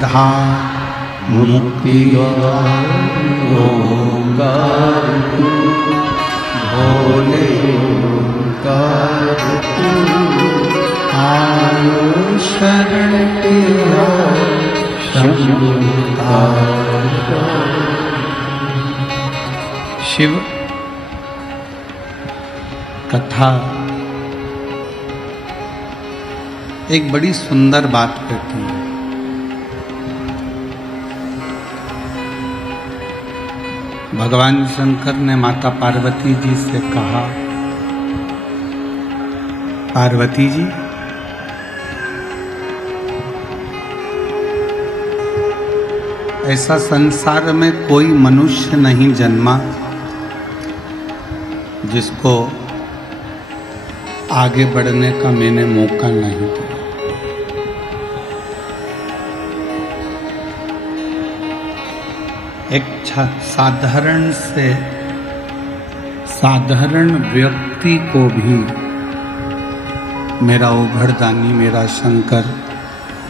सिद्धार्थ मुक्ति ओंकार भोले ओंकार आयो शरण तेरा शिव कथा एक बड़ी सुंदर बात कहती है। भगवान शंकर ने माता पार्वती जी से कहा, पार्वती जी ऐसा संसार में कोई मनुष्य नहीं जन्मा जिसको आगे बढ़ने का मैंने मौका नहीं दिया। एक साधारण से साधारण व्यक्ति को भी मेरा उभरदानी, मेरा शंकर,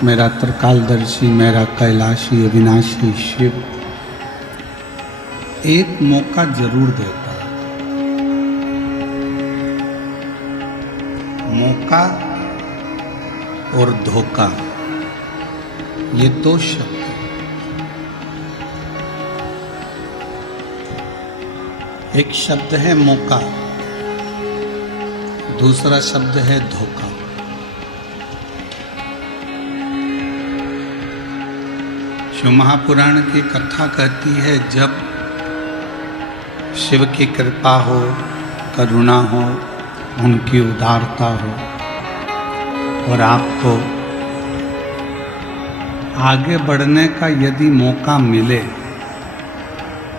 मेरा त्रिकालदर्शी, मेरा कैलाशी अविनाशी शिव एक मौका जरूर देता है। मौका और धोखा, ये दो शब्द। एक शब्द है मौका, दूसरा शब्द है धोखा। शिव महापुराण की कथा कहती है, जब शिव की कृपा हो, करुणा हो, उनकी उदारता हो और आपको आगे बढ़ने का यदि मौका मिले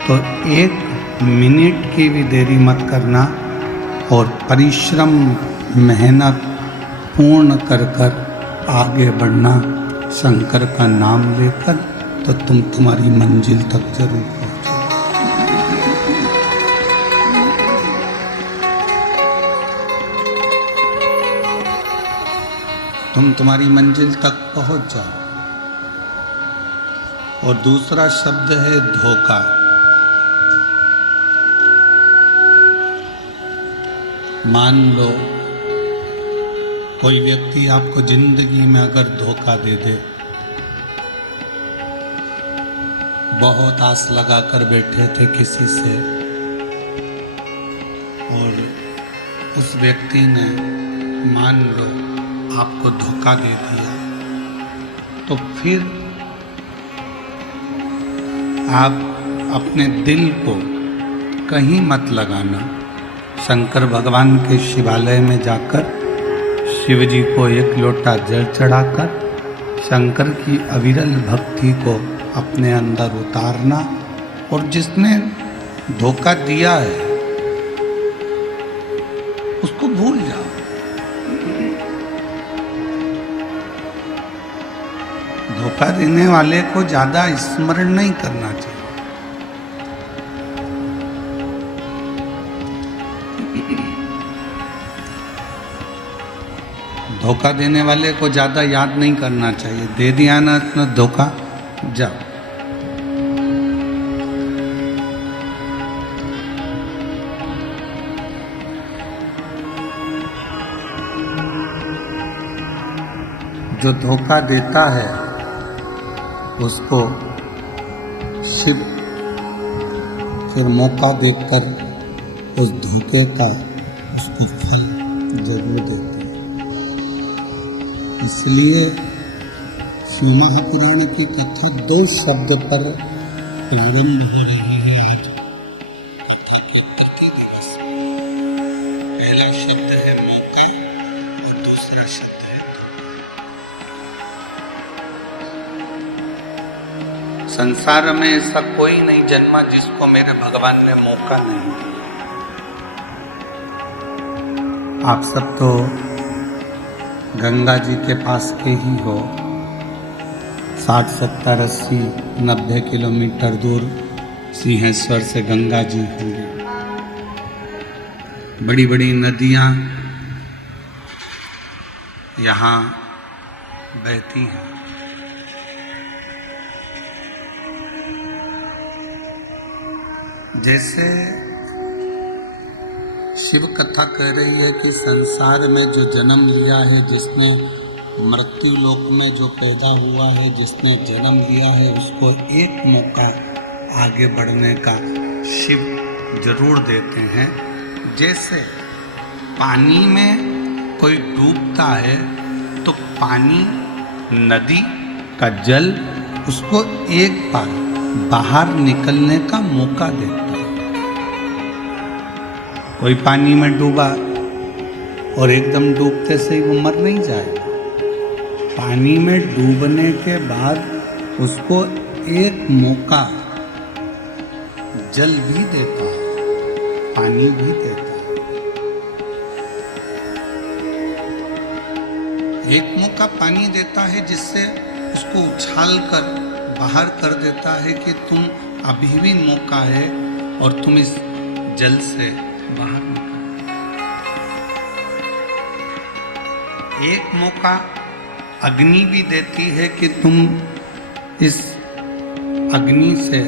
तो एक मिनट की भी देरी मत करना और परिश्रम मेहनत पूर्ण कर कर आगे बढ़ना। शंकर का नाम लेकर तो तुम तुम्हारी मंजिल तक जरूर पहुंचो। तुम तुम्हारी मंजिल तक पहुंच जाओ। और दूसरा शब्द है धोखा। मान लो कोई व्यक्ति आपको जिंदगी में अगर धोखा दे दे, बहुत आस लगाकर बैठे थे किसी से और उस व्यक्ति ने मान लो आपको धोखा दे दिया, तो फिर आप अपने दिल को कहीं मत लगाना। शंकर भगवान के शिवालय में जाकर शिव जी को एक लोटा जल चढ़ाकर शंकर की अविरल भक्ति को अपने अंदर उतारना और जिसने धोखा दिया है उसको भूल जाओ। धोखा देने वाले को ज्यादा स्मरण नहीं करना चाहिए। धोखा देने वाले को ज्यादा याद नहीं करना चाहिए। दे दिया ना इतना धोखा, जाओ। जो धोखा देता है उसको शिव फिर मौका देकर उस धोखे का उसको फल जरूर देते हैं। इसलिए शिव महापुराण की कथा दो शब्द पर प्रारंभ हो रही है आज कथा के प्रतिदिवस। पहला शब्द है मौका और दूसरा शब्द है धोखा। संसार में ऐसा कोई नहीं जन्मा जिसको मेरे भगवान ने मौका नहीं दिया। आप सब तो गंगा जी के पास के ही हो। 60, 70, 80, 90 किलोमीटर दूर सिंहेश्वर से गंगा जी होंगे। बड़ी बड़ी नदियाँ यहाँ बहती हैं। जैसे शिव कथा कह रही है कि संसार में जो जन्म लिया है, जिसने मृत्यु लोक में जो पैदा हुआ है, जिसने जन्म लिया है, उसको एक मौका आगे बढ़ने का शिव जरूर देते हैं। जैसे पानी में कोई डूबता है तो पानी, नदी का जल उसको एक बार बाहर निकलने का मौका देता है। कोई पानी में डूबा और एकदम डूबते से ही वो मर नहीं जाएगा। पानी में डूबने के बाद उसको एक मौका जल भी देता है, पानी भी देता है। एक मौका पानी देता है जिससे उसको उछाल कर बाहर कर देता है कि तुम अभी भी मौका है और तुम इस जल से बाहर निकलो। एक मौका अग्नि भी देती है कि तुम इस अग्नि से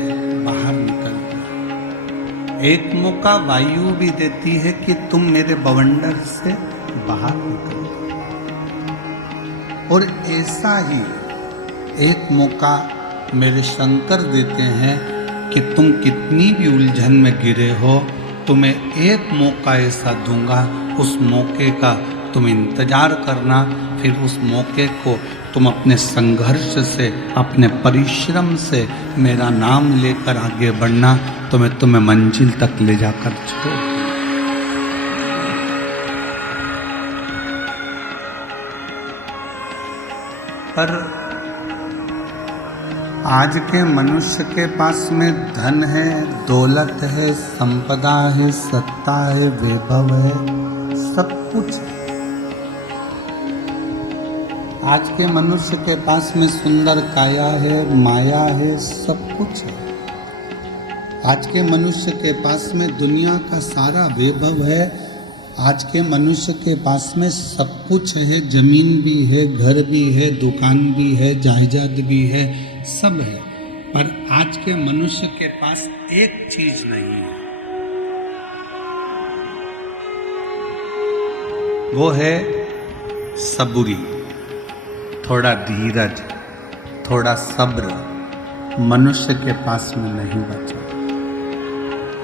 बाहर निकल जाओ। एक मौका वायु भी देती है कि तुम मेरे बवंडर से बाहर निकल जाओ। और ऐसा ही एक मौका मेरे शंकर देते हैं कि तुम कितनी भी उलझन में गिरे हो, तुम्हें एक मौका ऐसा दूंगा, उस मौके का तुम इंतजार करना। फिर उस मौके को तुम अपने संघर्ष से, अपने परिश्रम से मेरा नाम लेकर आगे बढ़ना, तो मैं तुम्हें मंजिल तक ले जाकर छोड़। पर आज के मनुष्य के पास में धन है, दौलत है, संपदा है, सत्ता है, वैभव है, सब कुछ है। आज के मनुष्य के पास में सुंदर काया है, माया है, सब कुछ है। आज के मनुष्य के पास में दुनिया का सारा वैभव है। आज के मनुष्य के पास में सब कुछ है, जमीन भी है, घर भी है, दुकान भी है, जायदाद भी है, सब है। पर आज के मनुष्य के पास एक चीज नहीं है, वो है सबूरी, थोड़ा धीरज, थोड़ा सब्र मनुष्य के पास में नहीं बचा।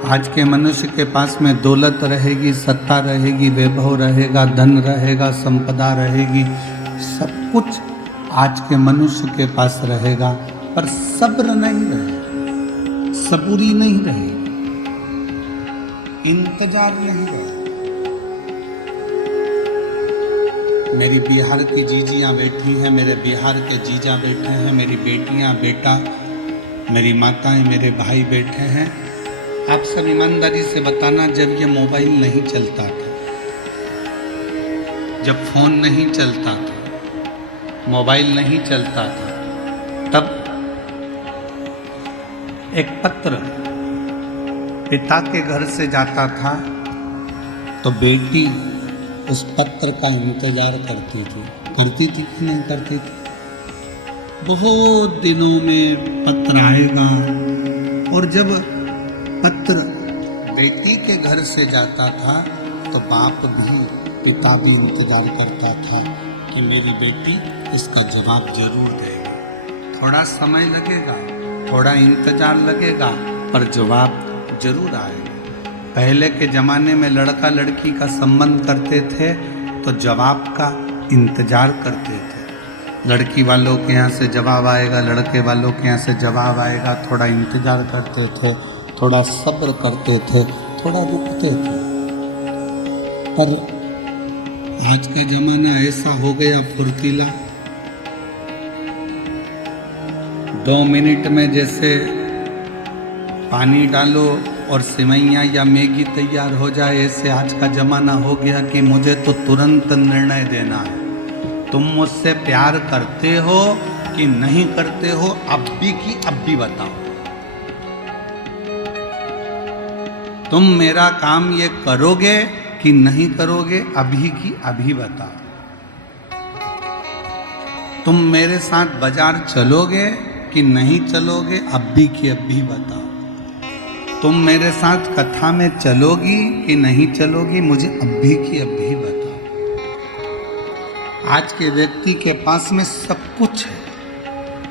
आज के मनुष्य के पास में दौलत रहेगी, सत्ता रहेगी, वैभव रहेगा, धन रहेगा, संपदा रहेगी, सब कुछ आज के मनुष्य के पास रहेगा, पर सब्र नहीं रहेगा, सबूरी नहीं रहेगी, इंतजार नहीं रहेगा। मेरी बिहार की जीजियाँ बैठी हैं, मेरे बिहार के जीजा बैठे हैं, मेरी बेटियाँ, बेटा, मेरी माताएं, मेरे भाई बैठे हैं। आप सब ईमानदारी से बताना, जब ये मोबाइल नहीं चलता था, जब फोन नहीं चलता था, मोबाइल नहीं चलता था, तब एक पत्र पिता के घर से जाता था तो बेटी उस पत्र का इंतजार करती थी कि नहीं करती थी। बहुत दिनों में पत्र आएगा, और जब पत्र बेटी के घर से जाता था तो बाप भी, पिता भी इंतजार करता था कि मेरी बेटी इसका जवाब जरूर देगी। थोड़ा समय लगेगा, थोड़ा इंतजार लगेगा, पर जवाब जरूर आएगा। पहले के ज़माने में लड़का लड़की का संबंध करते थे तो जवाब का इंतजार करते थे। लड़की वालों के यहाँ से जवाब आएगा, लड़के वालों के यहाँ से जवाब आएगा, थोड़ा इंतजार करते थे, थोड़ा सब्र करते थे, थोड़ा रुकते थे। पर आज का ज़माना ऐसा हो गया फुर्तीला, 2 मिनट में जैसे पानी डालो और सिवैयाँ या मैगी तैयार हो जाए, ऐसे आज का ज़माना हो गया कि मुझे तो तुरंत निर्णय देना है। तुम मुझसे प्यार करते हो कि नहीं करते हो, अब भी की अब भी बताओ। तुम मेरा काम ये करोगे कि नहीं करोगे, अभी की अभी बताओ। तुम मेरे साथ बाजार चलोगे कि नहीं चलोगे, अब भी की अब भी बताओ। तुम मेरे साथ कथा में चलोगी कि नहीं चलोगी, मुझे अभी की अभी बताओ। आज के व्यक्ति के पास में सब कुछ है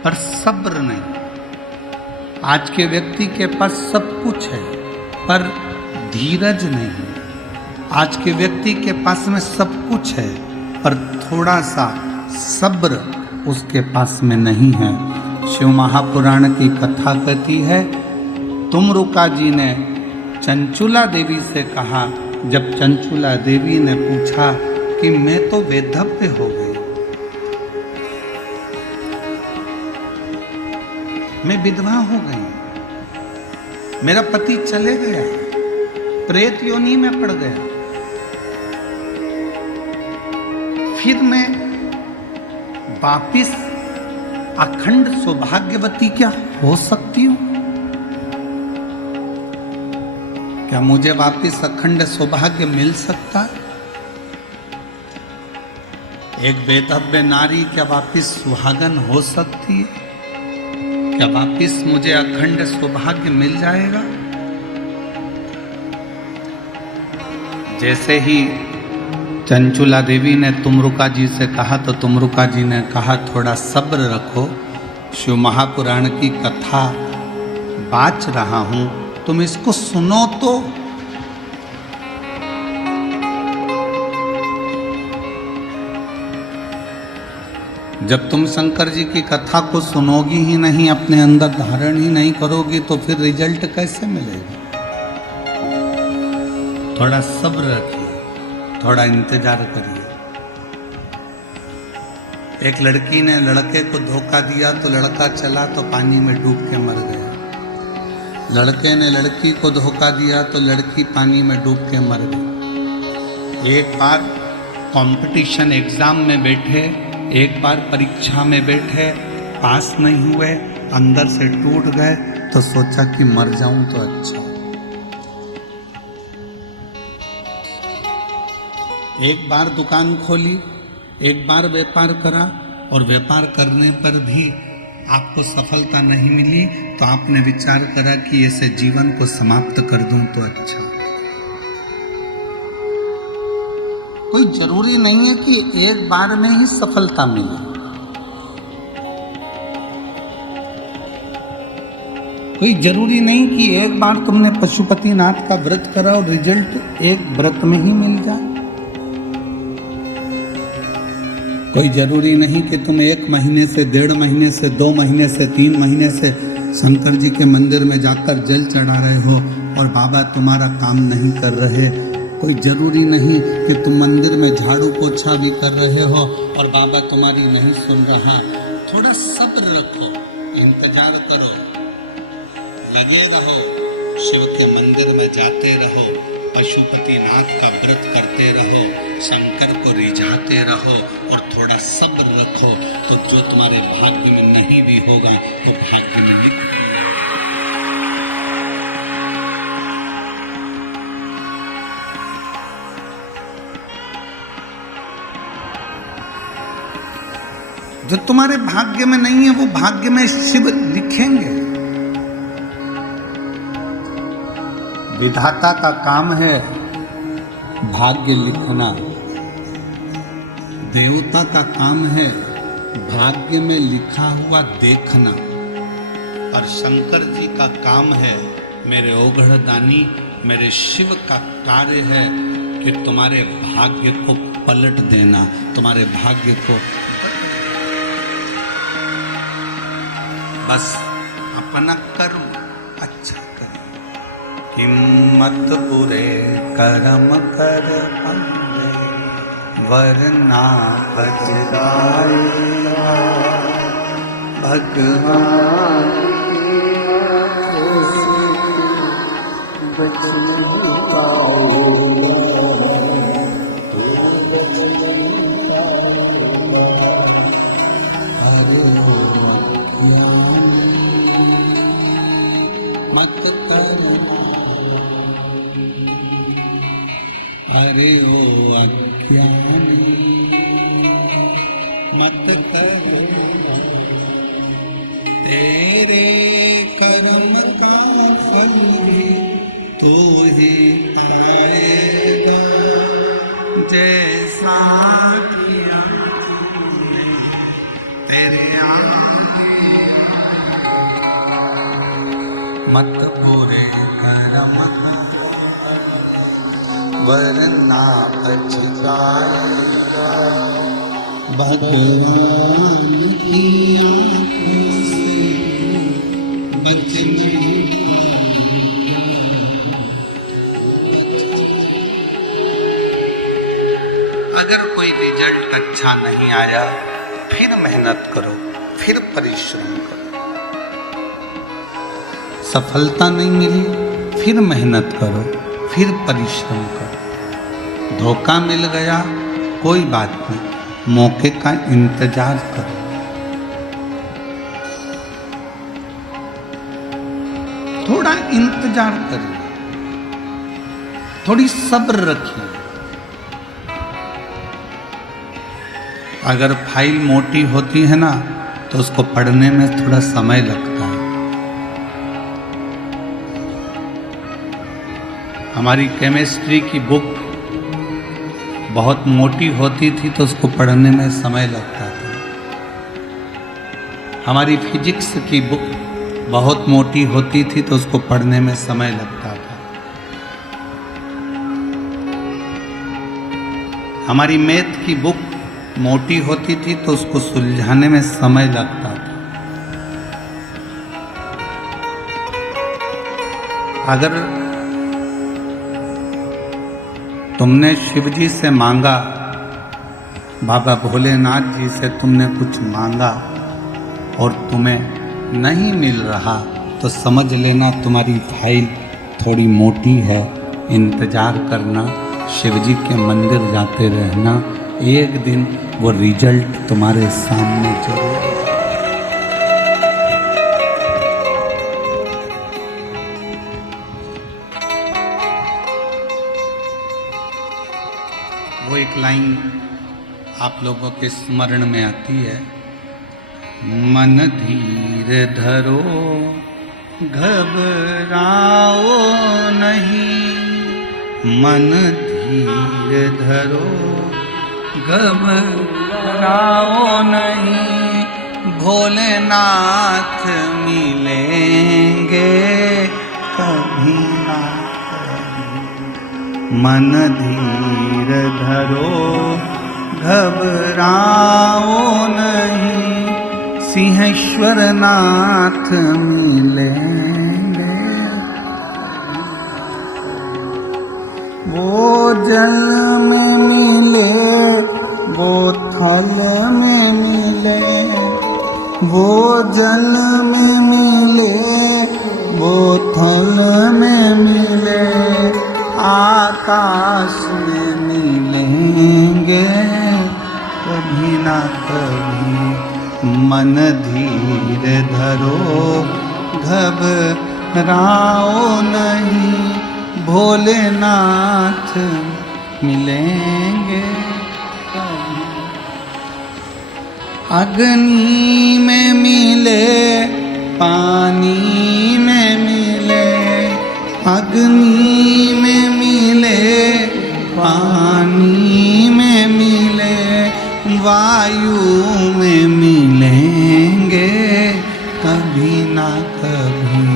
पर सब्र नहीं। आज के व्यक्ति के पास सब कुछ है पर धीरज नहीं। आज के व्यक्ति के पास में सब कुछ है पर थोड़ा सा सब्र उसके पास में नहीं है। शिव महापुराण की कथा कहती है, तुमरुका जी ने चंचुला देवी से कहा, जब चंचुला देवी ने पूछा कि मैं तो वैधव्य हो गई, मैं विधवा हो गई, मेरा पति चले गया, प्रेत योनि में पड़ गया, फिर मैं वापिस अखंड सौभाग्यवती क्या हो सकती हूं? क्या मुझे वापिस अखंड सौभाग्य मिल सकता है? एक वेदव्य नारी क्या वापिस सुहागन हो सकती है? क्या वापिस मुझे अखंड सौभाग्य मिल जाएगा? जैसे ही चंचुला देवी ने तुमरुका जी से कहा तो तुमरुका जी ने कहा, थोड़ा सब्र रखो, शिव महापुराण की कथा बाच रहा हूं, तुम इसको सुनो तो। जब तुम शंकर जी की कथा को सुनोगी ही नहीं, अपने अंदर धारण ही नहीं करोगी, तो फिर रिजल्ट कैसे मिलेगा? थोड़ा सब्र रखिए, थोड़ा इंतजार करिए। एक लड़की ने लड़के को धोखा दिया तो लड़का चला तो पानी में डूब के मर गया। लड़के ने लड़की को धोखा दिया तो लड़की पानी में डूब के मर गई। एक बार कंपटीशन एग्जाम में बैठे, एक बार परीक्षा में बैठे, पास नहीं हुए, अंदर से टूट गए, तो सोचा कि मर जाऊं तो अच्छा। एक बार दुकान खोली, एक बार व्यापार करा और व्यापार करने पर भी आपको सफलता नहीं मिली, तो आपने विचार करा कि ऐसे जीवन को समाप्त कर दूं तो अच्छा। कोई जरूरी नहीं है कि एक बार में ही सफलता मिले। कोई जरूरी नहीं कि एक बार तुमने पशुपतिनाथ का व्रत करा और रिजल्ट एक व्रत में ही मिल जाए। कोई जरूरी नहीं कि तुम 1 महीने से, 1.5 महीने से, 2 महीने से, 3 महीने से शंकर जी के मंदिर में जाकर जल चढ़ा रहे हो और बाबा तुम्हारा काम नहीं कर रहे। कोई जरूरी नहीं कि तुम मंदिर में झाड़ू पोछा भी कर रहे हो और बाबा तुम्हारी नहीं सुन रहा। थोड़ा सब्र रखो, इंतजार करो, लगे रहो, शिव के मंदिर में जाते रहो, पशुपतिनाथ का व्रत करते रहो, शंकर को रिझाते रहो और थोड़ा सब्र रखो, तो जो तुम्हारे भाग्य में नहीं भी होगा वो भाग्य में लिख। जो तुम्हारे भाग्य में नहीं है वो भाग्य में शिव लिखेंगे। विधाता का काम है भाग्य लिखना, देवता का काम है भाग्य में लिखा हुआ देखना, और शंकर जी का काम है, मेरे ओघड़दानी, मेरे शिव का कार्य है कि तुम्हारे भाग्य को पलट देना, तुम्हारे भाग्य को बस अपना कर्म अच्छा करें। हिम्मत पूरे कर्म कर पाए, वरना पछताएगा भगवान मत करो, अरे ओ अज्ञानी मत करो, तेरे कर्म का फल भी मत बुरे कर्म वरना पछताएगा। भगवान की आंखों से बच नहीं पाएगा। अगर कोई रिजल्ट अच्छा नहीं आया, फिर मेहनत करो, फिर परिश्रम करो। सफलता नहीं मिली, फिर मेहनत करो, फिर परिश्रम करो। धोखा मिल गया, कोई बात नहीं, मौके का इंतजार करो। थोड़ा इंतजार करिए, थोड़ी सब्र रखिए। अगर फाइल मोटी होती है ना, तो उसको पढ़ने में थोड़ा समय लगता है। हमारी केमिस्ट्री की बुक बहुत मोटी होती थी तो उसको पढ़ने में समय लगता था। हमारी फिजिक्स की बुक बहुत मोटी होती थी तो उसको पढ़ने में समय लगता था। हमारी मैथ की बुक मोटी होती थी तो उसको सुलझाने में समय लगता था। अगर तुमने शिव जी से मांगा, बाबा भोलेनाथ जी से तुमने कुछ मांगा और तुम्हें नहीं मिल रहा, तो समझ लेना तुम्हारी फाइल थोड़ी मोटी है। इंतजार करना, शिव जी के मंदिर जाते रहना, एक दिन वो रिजल्ट तुम्हारे सामने जरूर। वो एक लाइन आप लोगों के स्मरण में आती है, मन धीर धरो घबराओ नहीं, मन धीर धरो घबराओ नहीं, भोलेनाथ मिलेंगे कभी ना कभी। मन धीर धरो घबराओ नहीं, सिंहेश्वर नाथ मिलेंगे। वो जल में मिले, वो थल में मिले, वो जल में मिले, वो थल में मिले, आकाश में मिलेंगे कभी ना कभी। मन धीर धरो घबराओ नहीं, भोलेनाथ मिलेंगे कभी। अग्नि में मिले, पानी में मिले, अग्नि में मिले, पानी में मिले, वायु में मिलेंगे कभी ना कभी।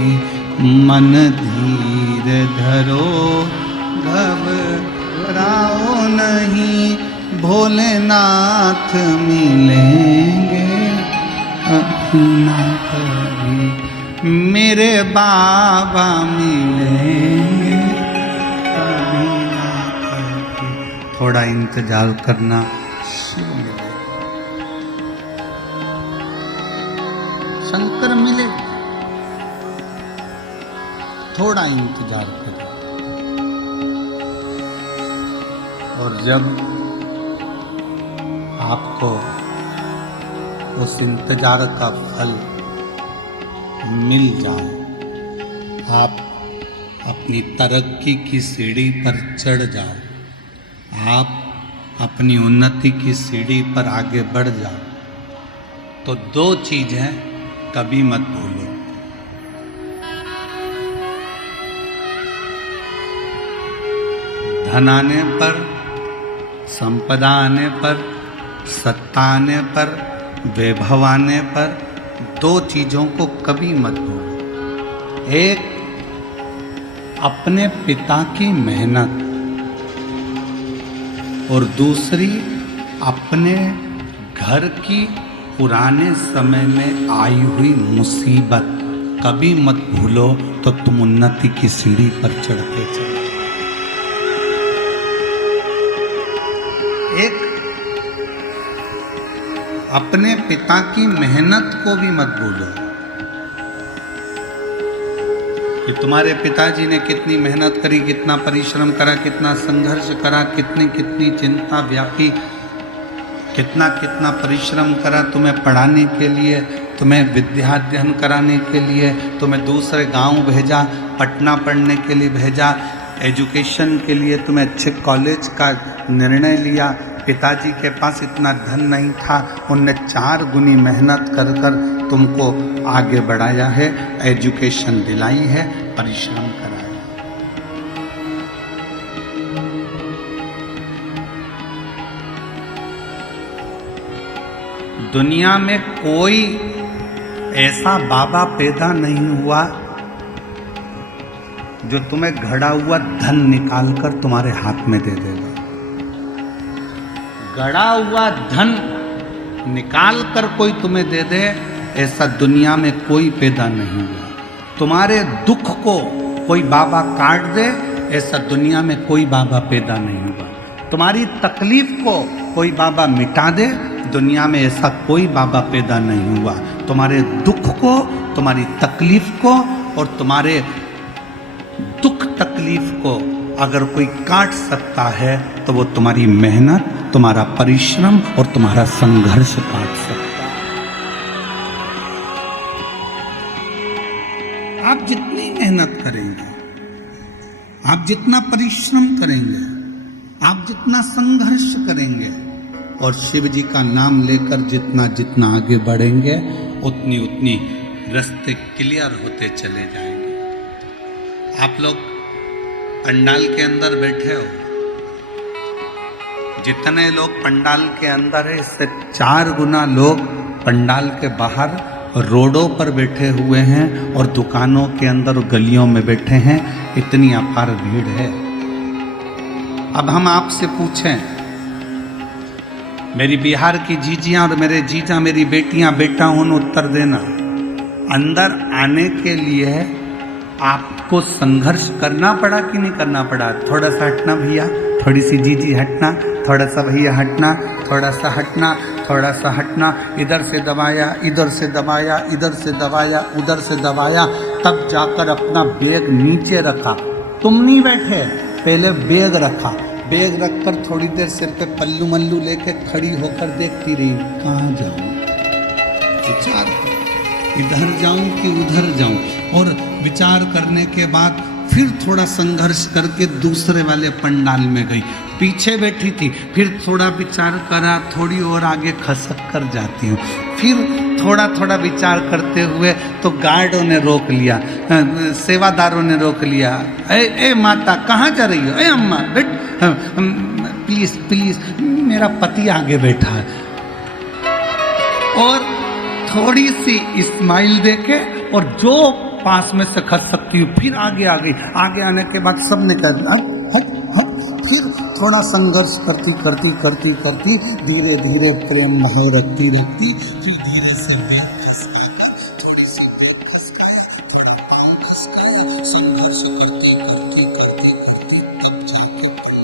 मन धीर धरो घबराओ नहीं, भोलेनाथ मिलेंगे कभी ना कभी। मेरे बाबा मिलेंगे कभी ना कभी। थोड़ा इंतजार करना, शिव मिलेगा, शंकर मिले। थोड़ा इंतजार करो, और जब आपको उस इंतजार का फल मिल जाए, आप अपनी तरक्की की सीढ़ी पर चढ़ जाओ, आप अपनी उन्नति की सीढ़ी पर आगे बढ़ जाओ, तो दो चीजें कभी मत भूलो। धन आने पर, संपदा आने पर, सत्ता आने पर, वैभव आने पर, दो चीजों को कभी मत भूलो। एक अपने पिता की मेहनत और दूसरी अपने घर की पुराने समय में आई हुई मुसीबत कभी मत भूलो, तो तुम उन्नति की सीढ़ी पर चढ़ते चलो। एक अपने पिता की मेहनत को भी मत भूलो कि तुम्हारे पिताजी ने कितनी मेहनत करी, कितना परिश्रम करा, कितना संघर्ष करा, कितनी कितनी चिंता व्यापी, कितना कितना परिश्रम करा तुम्हें पढ़ाने के लिए, तुम्हें विद्याध्ययन कराने के लिए, तुम्हें दूसरे गांव भेजा, पटना पढ़ने के लिए भेजा, एजुकेशन के लिए तुम्हें अच्छे कॉलेज का निर्णय लिया। पिताजी के पास इतना धन नहीं था, उनने 4 गुनी मेहनत कर कर तुमको आगे बढ़ाया है, एजुकेशन दिलाई है, परिश्रम कराया। दुनिया में कोई ऐसा बाबा पैदा नहीं हुआ जो तुम्हें घड़ा हुआ धन निकालकर तुम्हारे हाथ में दे देगा। गड़ा हुआ धन निकाल कर कोई तुम्हें दे दे, ऐसा दुनिया में कोई पैदा नहीं हुआ। तुम्हारे दुख को कोई बाबा काट दे, ऐसा दुनिया में कोई बाबा पैदा नहीं हुआ। तुम्हारी तकलीफ को कोई बाबा मिटा दे, दुनिया में ऐसा कोई बाबा पैदा नहीं हुआ। तुम्हारे दुख को, तुम्हारी तकलीफ को और तुम्हारे दुख तकलीफ को अगर कोई काट सकता है तो वो तुम्हारी मेहनत, तुम्हारा परिश्रम और तुम्हारा संघर्ष काट सकता है। आप जितनी मेहनत करेंगे, आप जितना परिश्रम करेंगे, आप जितना संघर्ष करेंगे और शिव जी का नाम लेकर जितना जितना आगे बढ़ेंगे, उतनी उतनी रास्ते क्लियर होते चले जाएंगे। आप लोग पंडाल के अंदर बैठे हो, जितने लोग पंडाल के अंदर है, इससे 4 गुना लोग पंडाल के बाहर रोडों पर बैठे हुए हैं और दुकानों के अंदर और गलियों में बैठे हैं। इतनी अपार भीड़ है। अब हम आपसे पूछें, मेरी बिहार की जीजियां और मेरे जीजा, मेरी बेटियां, बेटा उन उत्तर देना। अंदर आने के लिए आपको संघर्ष करना पड़ा कि नहीं करना पड़ा? थोड़ा सा हटना भैया, थोड़ी सी जीजी हटना, थोड़ा सा भैया हटना, थोड़ा सा हटना, थोड़ा सा हटना, इधर से दबाया, इधर से दबाया, इधर से दबाया, उधर से दबाया, तब जाकर अपना बैग नीचे रखा। तुम नहीं बैठे, पहले बैग रखा। बैग रखकर थोड़ी देर सिर पे पल्लू मल्लू लेके खड़ी होकर देखती रही, कहाँ जाऊँ, विचार, इधर जाऊं कि उधर जाऊं। और विचार करने के बाद फिर थोड़ा संघर्ष करके दूसरे वाले पंडाल में गई। पीछे बैठी थी, फिर थोड़ा विचार करा, थोड़ी और आगे खसक कर जाती हूँ। फिर थोड़ा थोड़ा विचार करते हुए तो गार्डों ने रोक लिया, सेवादारों ने रोक लिया। ए माता कहाँ जा रही हो? ए अम्मा बेट, प्लीज प्लीज, मेरा पति आगे बैठा है। और थोड़ी सी स्माइल देके और जो पास में से खस सकती हूँ, फिर आगे आ गई। आगे आने के बाद सबने कहा फिर थोड़ा संघर्ष करती करती करती करती धीरे धीरे प्रेम भाव रखती रखती फिर धीरे से थोड़ी सी थोड़ा पाँव घिसकाया, संघर्ष करते करते करते करते तब जाकर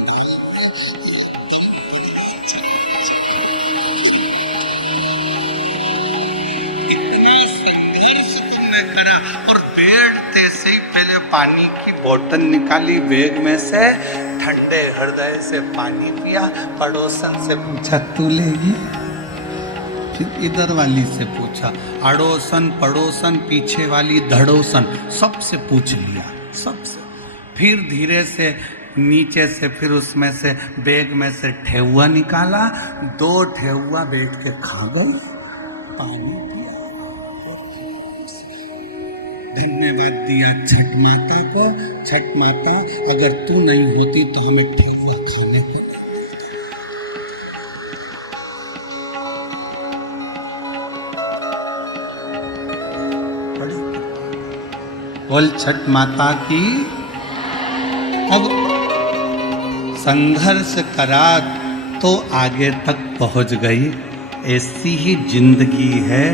इतना संघर्ष तुमने करा। और बैठते से ही पहले पानी की बोतल निकाली बैग में से, ठंडे हृदय से पानी पिया, पड़ोसन से पूछा तू लेगी? फिर इधर वाली से पूछा, अड़ोसन पड़ोसन पीछे वाली धड़ोसन, सबसे पूछ लिया, सबसे। फिर धीरे से नीचे से फिर उसमें से बैग में से ठेहुआ निकाला, 2 ठेहुआ बैठ के खा गई, पानी पिया। धन्यवाद दिया छठ माता को। छठ माता, अगर तू नहीं होती तो हमें ठेकुआ खाने को बोल छठ माता की। अब संघर्ष करा तो आगे तक पहुंच गई। ऐसी ही जिंदगी है,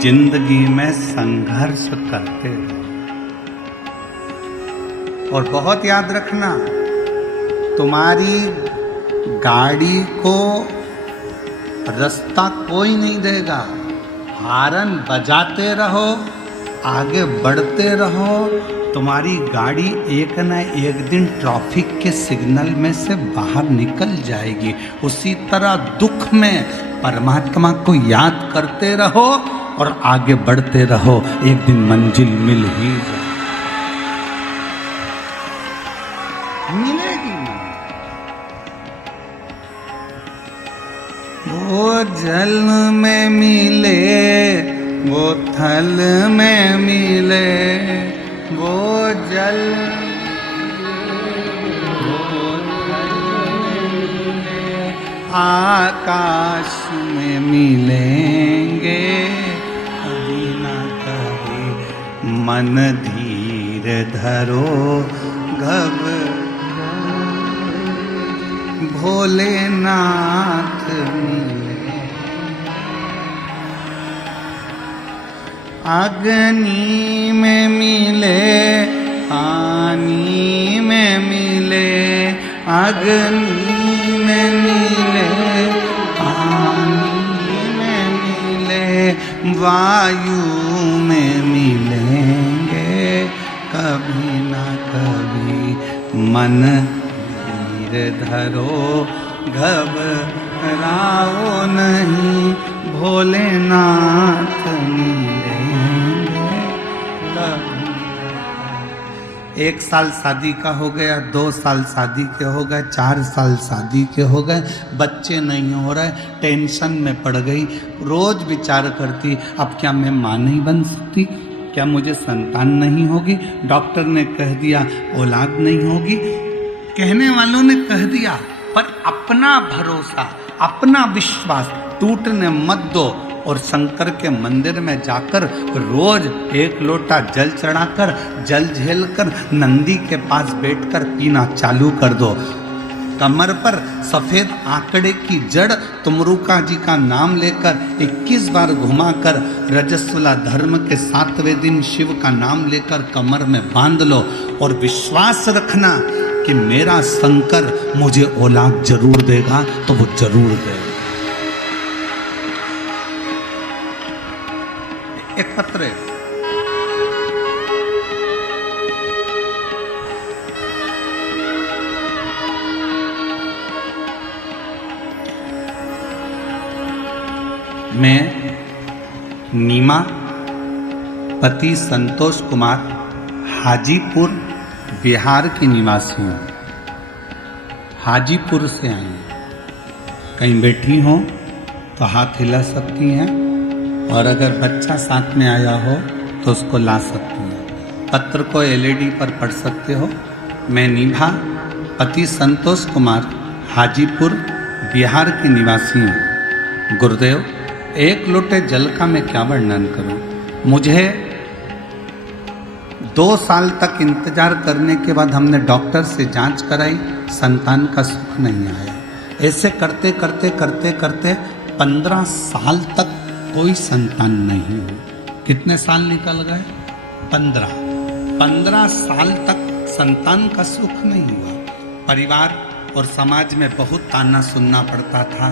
जिंदगी में संघर्ष करते रहो। और बहुत याद रखना, तुम्हारी गाड़ी को रास्ता कोई नहीं देगा। हॉर्न बजाते रहो, आगे बढ़ते रहो, तुम्हारी गाड़ी एक न एक दिन ट्रैफिक के सिग्नल में से बाहर निकल जाएगी। उसी तरह दुख में परमात्मा को याद करते रहो और आगे बढ़ते रहो, एक दिन मंजिल मिल ही जाए, मिलेगी। वो जल में मिले, वो थल में मिले, वो जल आकाश में मिलेंगे कभी ना कभी। मन धीर धरो भोलेनाथ मिले। अग्नि में मिले, पानी में मिले, अग्नि में मिले, पानी में मिले, वायु में मिलेंगे कभी ना कभी। मन धीर धरो घबराओ नहीं, भोलेनाथ मिलेंगे कभी। 1 साल शादी का हो गया, 2 साल शादी के हो गए, 4 साल शादी के हो गए, बच्चे नहीं हो रहे, टेंशन में पड़ गई। रोज विचार करती, अब क्या मैं माँ नहीं बन सकती? क्या मुझे संतान नहीं होगी? डॉक्टर ने कह दिया औलाद नहीं होगी, कहने वालों ने कह दिया, पर अपना भरोसा, अपना विश्वास टूटने मत दो। और शंकर के मंदिर में जाकर रोज 1 लोटा जल चढ़ाकर, जल झेलकर नंदी के पास बैठकर पीना चालू कर दो। कमर पर सफेद आंकड़े की जड़ तुमरुका जी का नाम लेकर 21 बार घुमाकर रजस्वला धर्म के 7वें दिन शिव का नाम लेकर कमर में बांध लो। और विश्वास रखना कि मेरा शंकर मुझे औलाद जरूर देगा, तो वो जरूर देगा। एक पत्र है, मैं नीमा, पति संतोष कुमार, हाजीपुर बिहार की निवासी हूँ। हाजीपुर से आई हूँ। कहीं बैठी हो तो हाथ हिला सकती हैं, और अगर बच्चा साथ में आया हो तो उसको ला सकती हैं। पत्र को LED पर पढ़ सकते हो। मैं नीभा, पति संतोष कुमार, हाजीपुर बिहार की निवासी हूँ। गुरुदेव, 1 लोटे जल का मैं क्या वर्णन करूँ? मुझे 2 साल तक इंतजार करने के बाद हमने डॉक्टर से जांच कराई, संतान का सुख नहीं आया। ऐसे करते करते करते करते 15 साल तक कोई संतान नहीं हुई। कितने साल निकल गए? 15 साल तक संतान का सुख नहीं हुआ। परिवार और समाज में बहुत ताना सुनना पड़ता था।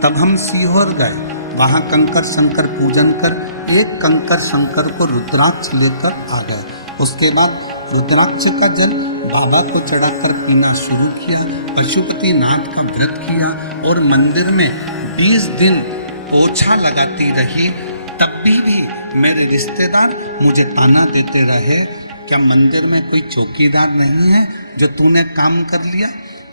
तब हम सीहोर गए, वहाँ कंकर शंकर पूजन कर एक कंकर शंकर को रुद्राक्ष लेकर आ गए। उसके बाद रुद्राक्ष का जल बाबा को चढ़ाकर पीना शुरू किया, पशुपति नाथ का व्रत किया और मंदिर में 20 दिन पोछा लगाती रही। तब भी मेरे रिश्तेदार मुझे ताना देते रहे, क्या मंदिर में कोई चौकीदार नहीं है जो तूने काम कर लिया?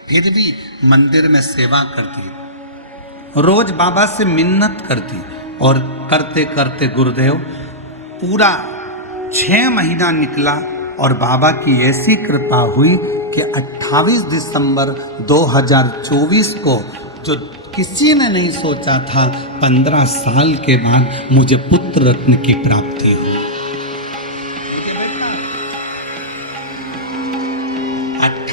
फिर भी मंदिर में सेवा करती, रोज बाबा से मिन्नत करती, और करते करते गुरुदेव पूरा 6 महीना निकला और बाबा की ऐसी कृपा हुई कि 28 दिसंबर 2024 को, जो किसी ने नहीं सोचा था, 15 साल के बाद मुझे पुत्र रत्न की प्राप्ति हुई।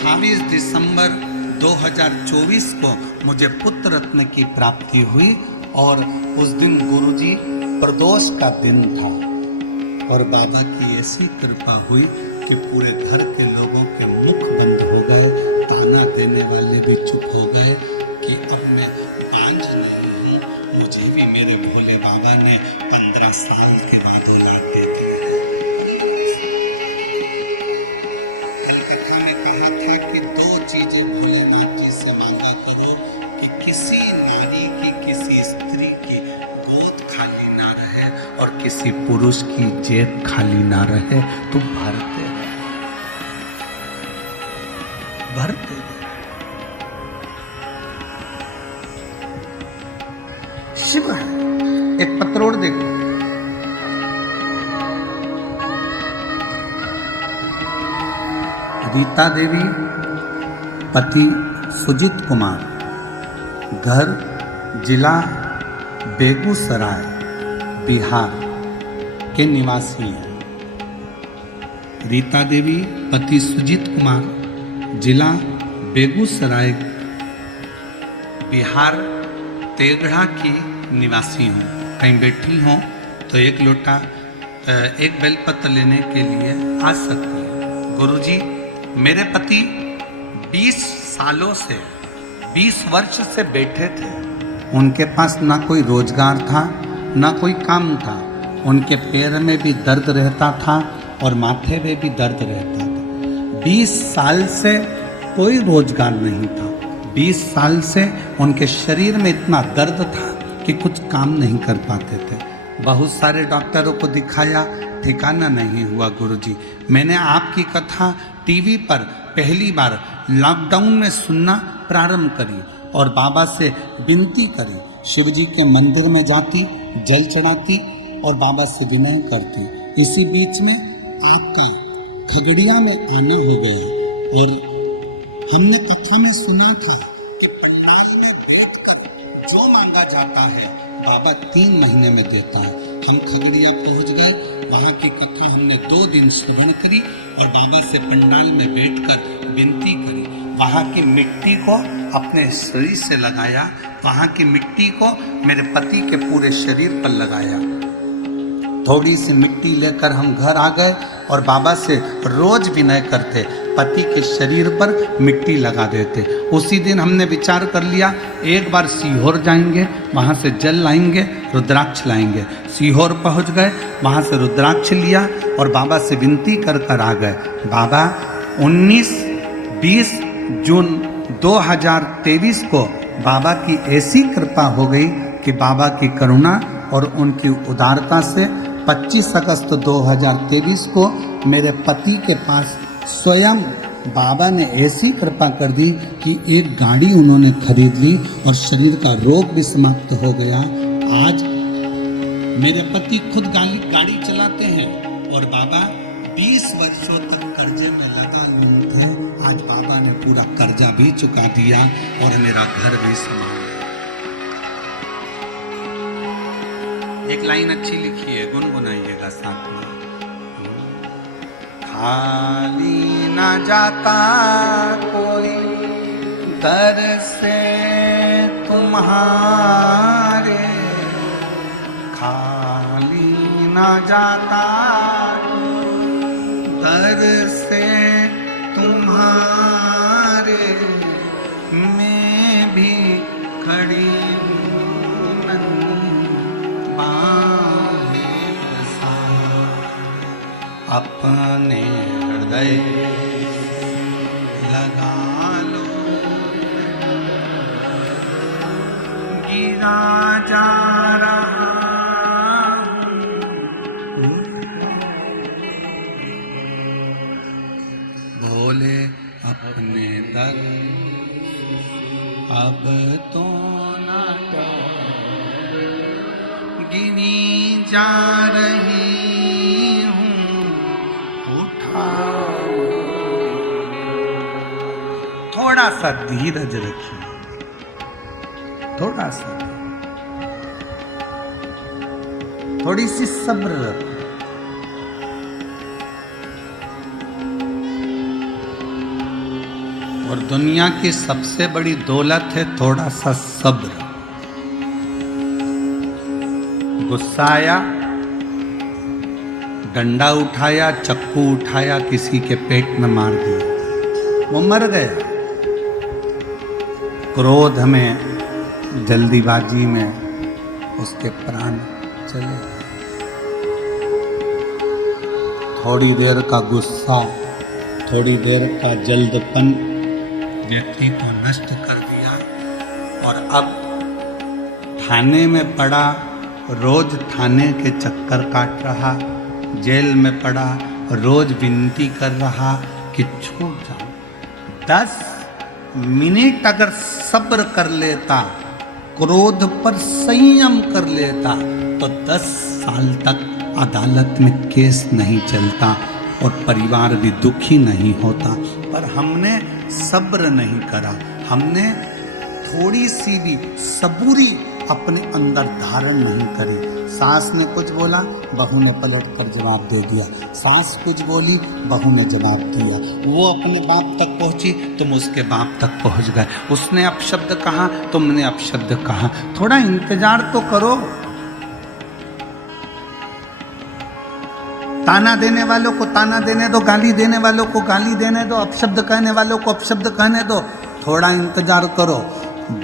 28 दिसंबर 2024 को मुझे पुत्र रत्न की प्राप्ति हुई और उस दिन गुरुजी प्रदोष का दिन था और बाबा की ऐसी कृपा हुई कि पूरे घर के लोगों के मुख बंद हो गए, ताना देने वाले भी चुप हो गए कि अब मैं बांझ नहीं हूँ। मुझे भी मेरे भोले बाबा ने 15 साल के बाद औलाद दे दी है। कल कथा में कहा था कि 2 चीजें भोलेनाथ जी से मांगा करो कि किसी नारी की, किसी स्त्री की गोद खाली ना रहे और किसी पुरुष की जेब खाली ना रहे। तो भरते रहे, भरते रहे। शिव है। एक पत्रोड़ देखो, रीता देवी, पति सुजीत कुमार, घर जिला बेगूसराय बिहार के निवासी हैं। रीता देवी, पति सुजीत कुमार, जिला बेगूसराय बिहार तेगड़ा की निवासी हूँ। कहीं बैठी हूँ तो एक लोटा एक बेलपत्र लेने के लिए आ सकती है। गुरुजी, मेरे पति 20 सालों से, 20 वर्ष से बैठे थे। उनके पास ना कोई रोजगार था, ना कोई काम था। उनके पैर में भी दर्द रहता था और माथे में भी दर्द रहता था। 20 साल से कोई रोजगार नहीं था। 20 साल से उनके शरीर में इतना दर्द था कि कुछ काम नहीं कर पाते थे। बहुत सारे डॉक्टरों को दिखाया, ठिकाना नहीं हुआ। गुरुजी, मैंने आपकी कथा टीवी पर पहली बार लॉकडाउन में सुनना प्रारंभ करी और बाबा से विनती करी। शिव जी के मंदिर में जाती, जल चढ़ाती और बाबा से विनय करती। इसी बीच में आपका खगड़िया में आना हो गया और हमने कथा में सुना था कि पंडाल में बैठकर जो मांगा जाता है बाबा 3 महीने में देता है। हम खगड़िया पहुंच गए। वहाँ की कथा हमने 2 दिन श्रवण करी और बाबा से पंडाल में बैठकर विनती करी। वहाँ की मिट्टी को अपने शरीर से लगाया, वहाँ की मिट्टी को मेरे पति के पूरे शरीर पर लगाया। थोड़ी सी मिट्टी लेकर हम घर आ गए और बाबा से रोज विनय करते, पति के शरीर पर मिट्टी लगा देते। उसी दिन हमने विचार कर लिया, एक बार सीहोर जाएंगे, वहाँ से जल लाएंगे, रुद्राक्ष लाएंगे। सीहोर पहुँच गए, वहाँ से रुद्राक्ष लिया और बाबा से विनती कर कर आ गए। बाबा 19-20 जून 2023 को बाबा की ऐसी कृपा हो गई कि बाबा की करुणा और उनकी उदारता से 25 अगस्त 2023 को मेरे पति के पास स्वयं बाबा ने ऐसी कृपा कर दी कि एक गाड़ी उन्होंने खरीद ली और शरीर का रोग भी समाप्त हो गया। आज मेरे पति खुद गाड़ी चलाते हैं और बाबा 20 वर्षों तक कर्जे में लगा हुए थे। आज बाबा ने पूरा कर्जा भी चुका दिया और मेरा घर भी संभाला। एक लाइन अच्छी लिखी है, गुनगुनाइएगा साथ में। खाली ना जाता कोई दर से तुम्हारे, खाली ना जाता दर से तुम्हारे, मैं भी खड़ी अपने हृदय लगा लो, गिरा जा रहा भोले अपने दर, अब तो ना गिनी जा रही थोड़ा सा धीरज रखिए, थोड़ा सा, थोड़ी सी सब्र रखो। और दुनिया की सबसे बड़ी दौलत है थोड़ा सा सब्र। गुस्सा आया, डंडा उठाया, चक्कू उठाया, किसी के पेट में मार दिया, वो मर गया। क्रोध में, जल्दीबाजी में उसके प्राण चले गए। थोड़ी देर का गुस्सा, थोड़ी देर का जल्दपन व्यक्ति को नष्ट कर दिया, और अब थाने में पड़ा, रोज थाने के चक्कर काट रहा, जेल में पड़ा, रोज विनती कर रहा कि छूट जाओ। 10 मिनट अगर सब्र कर लेता, क्रोध पर संयम कर लेता, तो 10 साल तक अदालत में केस नहीं चलता और परिवार भी दुखी नहीं होता। पर हमने सब्र नहीं करा, हमने थोड़ी सी भी सबूरी अपने अंदर धारण नहीं करी। सास ने कुछ बोला, बहू ने पलट कर जवाब दे दिया, सास कुछ बोली, बहू ने जवाब दिया, वो अपने बाप तक पहुंची, तुम उसके बाप तक पहुंच गए, उसने अपशब्द कहा, तुमने अपशब्द कहा। थोड़ा इंतजार तो करो। ताना देने वालों को ताना देने दो, गाली देने वालों को गाली देने दो, अपशब्द कहने वालों को अपशब्द कहने दो, थोड़ा इंतजार करो।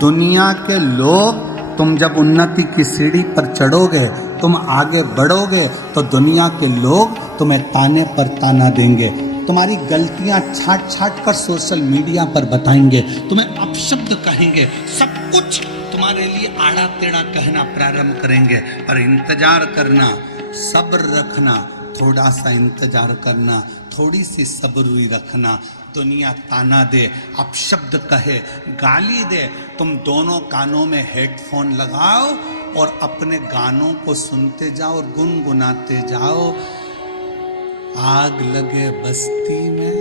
दुनिया के लोग, तुम जब उन्नति की सीढ़ी पर चढ़ोगे, तुम आगे बढ़ोगे, तो दुनिया के लोग तुम्हें ताने पर ताना देंगे, तुम्हारी गलतियां छाट छाट कर सोशल मीडिया पर बताएंगे, तुम्हें अपशब्द कहेंगे, सब कुछ तुम्हारे लिए आड़ा टेढ़ा कहना प्रारंभ करेंगे। पर इंतजार करना, सब्र रखना, थोड़ा सा इंतजार करना, थोड़ी सी सब्र रखना। दुनिया ताना दे, अपशब्द कहे, गाली दे, तुम दोनों कानों में हेडफोन लगाओ और अपने गानों को सुनते जाओ और गुनगुनाते जाओ। आग लगे बस्ती में,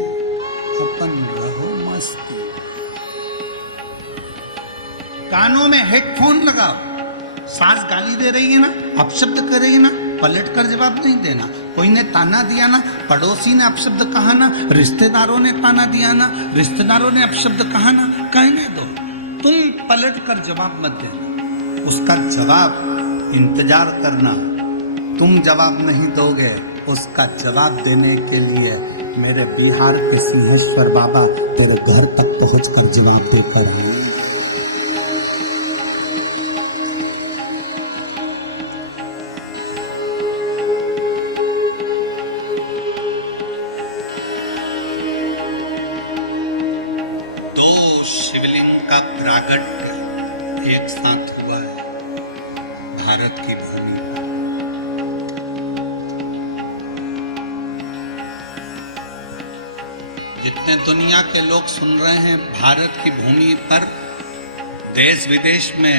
अपन रहो मस्ती। कानों में हेडफोन लगाओ, सास गाली दे रही है ना, अपशब्द कर रही है ना, पलट कर जवाब नहीं देना। कोई ने ताना दिया ना, पड़ोसी ने अपशब्द कहा ना, रिश्तेदारों ने ताना दिया ना, रिश्तेदारों ने अपशब्द कहा ना, कहने दो, तुम पलट कर जवाब मत देना। उसका जवाब इंतजार करना। तुम जवाब नहीं दोगे, उसका जवाब देने के लिए मेरे बिहार के सिंहेश्वर बाबा तेरे घर तक पहुंचकर जवाब देकर आए। प्रागट्य एक साथ हुआ है भारत की भूमि पर। जितने दुनिया के लोग सुन रहे हैं, भारत की भूमि पर देश विदेश में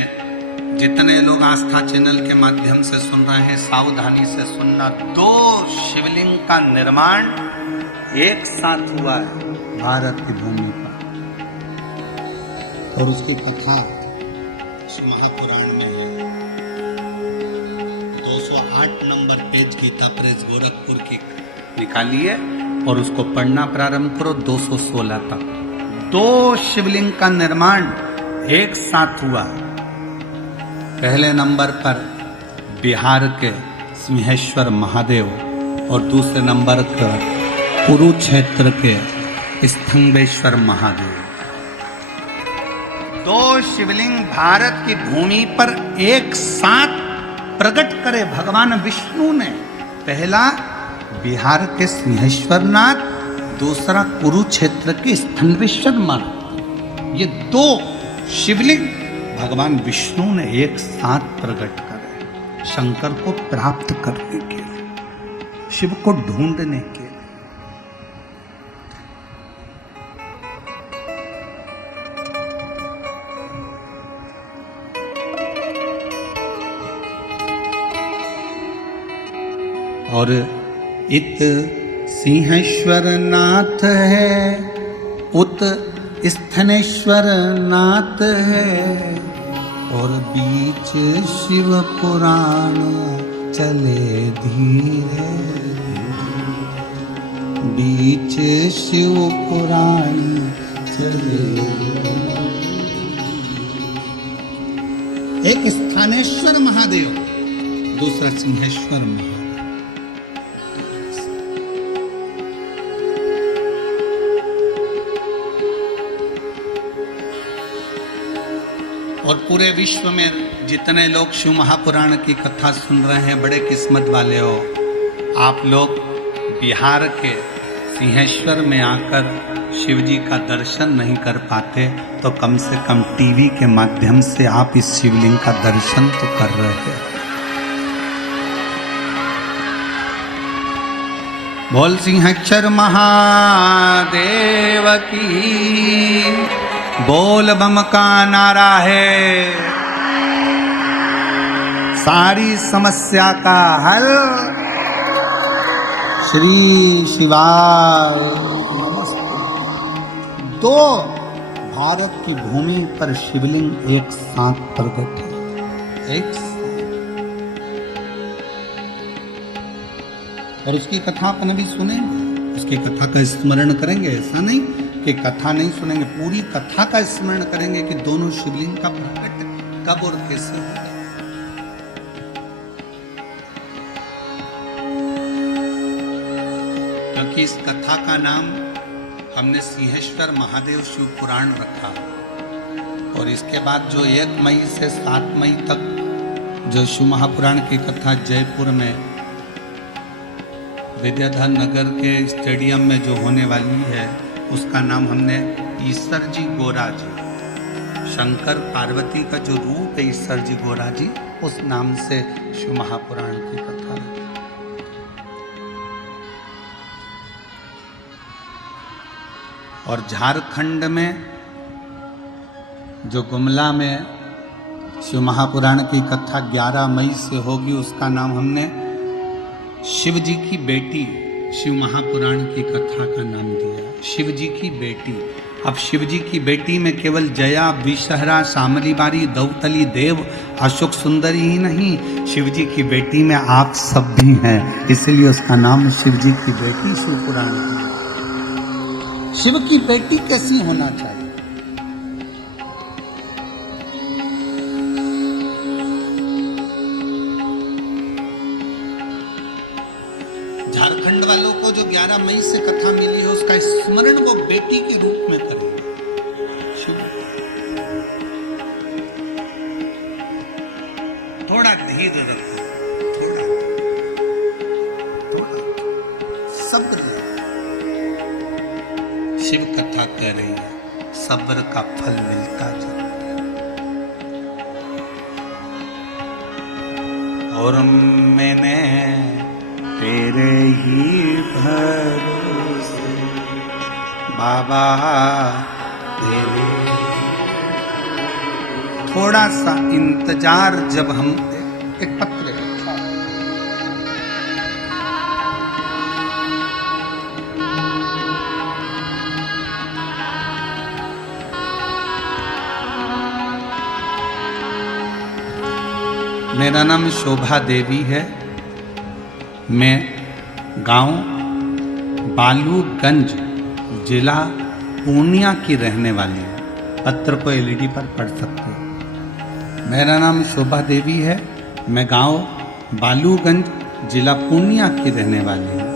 जितने लोग आस्था चैनल के माध्यम से सुन रहे हैं, सावधानी से सुनना। 2 शिवलिंग का निर्माण एक साथ हुआ है भारत की भूमि पर, और उसकी कथा महापुराण में है। 208 number page Gita press Gorakhpur की निकालिए और उसको पढ़ना प्रारंभ करो 216 तक। 2 शिवलिंग का निर्माण एक साथ हुआ। पहले नंबर पर बिहार के सिंहेश्वर महादेव और दूसरे नंबर पर कुरुक्षेत्र के स्तंभेश्वर महादेव। 2 शिवलिंग भारत की भूमि पर एक साथ प्रकट करे भगवान विष्णु ने। पहला बिहार के सिंहेश्वरनाथ, दूसरा कुरुक्षेत्र के स्तंभेश्वर महादेव। ये 2 शिवलिंग भगवान विष्णु ने एक साथ प्रकट करे शंकर को प्राप्त करने के लिए, शिव को ढूंढने के लिए। और इत सिंहेश्वर नाथ है, उत स्थनेश्वर नाथ है, और बीच शिव पुराण चले धीरे। बीच शिव पुराण एक स्थानेश्वर महादेव, दूसरा सिंहेश्वर महादेव। और पूरे विश्व में जितने लोग शिव महापुराण की कथा सुन रहे हैं, बड़े किस्मत वाले हो आप लोग। बिहार के सिंहेश्वर में आकर शिव जी का दर्शन नहीं कर पाते तो कम से कम टीवी के माध्यम से आप इस शिवलिंग का दर्शन तो कर रहे हैं। बोल सिंहेश्वर महादेव की, बोल बम का नारा है, सारी समस्या का हल श्री शिवाय नमस्ते। दो भारत की भूमि पर शिवलिंग एक साथ प्रकट है, एक साथ। और उसकी कथा अपन अभी सुनेंगे, उसकी कथा का स्मरण करेंगे। ऐसा नहीं कि कथा नहीं सुनेंगे, पूरी कथा का स्मरण करेंगे कि दोनों शिवलिंग का प्रकट कब और कैसे होगा। क्योंकि इस कथा का नाम हमने सिंहेश्वर महादेव शिव पुराण रखा। और इसके बाद जो 1 मई से 7 मई तक जो शिव महापुराण की कथा जयपुर में विद्याधर नगर के स्टेडियम में जो होने वाली है, उसका नाम हमने ईश्वर जी गोरा जी, शंकर पार्वती का जो रूप है ईश्वर जी गोरा जी, उस नाम से शिव महापुराण की कथा है। और झारखंड में जो गुमला में शिव महापुराण की कथा 11 मई से होगी, उसका नाम हमने शिव जी की बेटी शिव महापुराण की कथा का नाम दिया, शिव जी की बेटी। अब शिव जी की बेटी में केवल जया, विषहरा, शामली बारी, दौतली, देव, अशोक सुंदरी ही नहीं, शिव जी की बेटी में आप सब भी हैं, इसलिए उसका नाम शिव जी की बेटी शिव पुराण है। शिव की बेटी कैसी होना चाहिए? झारखंड वालों को जो 11 मई से कथा मिली है, उसका स्मरण वो बेटी के रूप में करें। थोड़ा धीर रखो, थोड़ा सब्र। शिव कथा कह रही है, सब्र का फल मिलता जाए। और मैंने तेरे ही भरोसे बाबा तेरे। थोड़ा सा इंतजार, जब हम एक पत्र मेरा नाम शोभा देवी है। मैं गांव बालूगंज जिला पूर्णिया की रहने वाली हूँ। पत्र को एलईडी पर पढ़ सकते हो। मेरा नाम शोभा देवी है। मैं गांव बालूगंज जिला पूर्णिया की रहने वाली हूँ।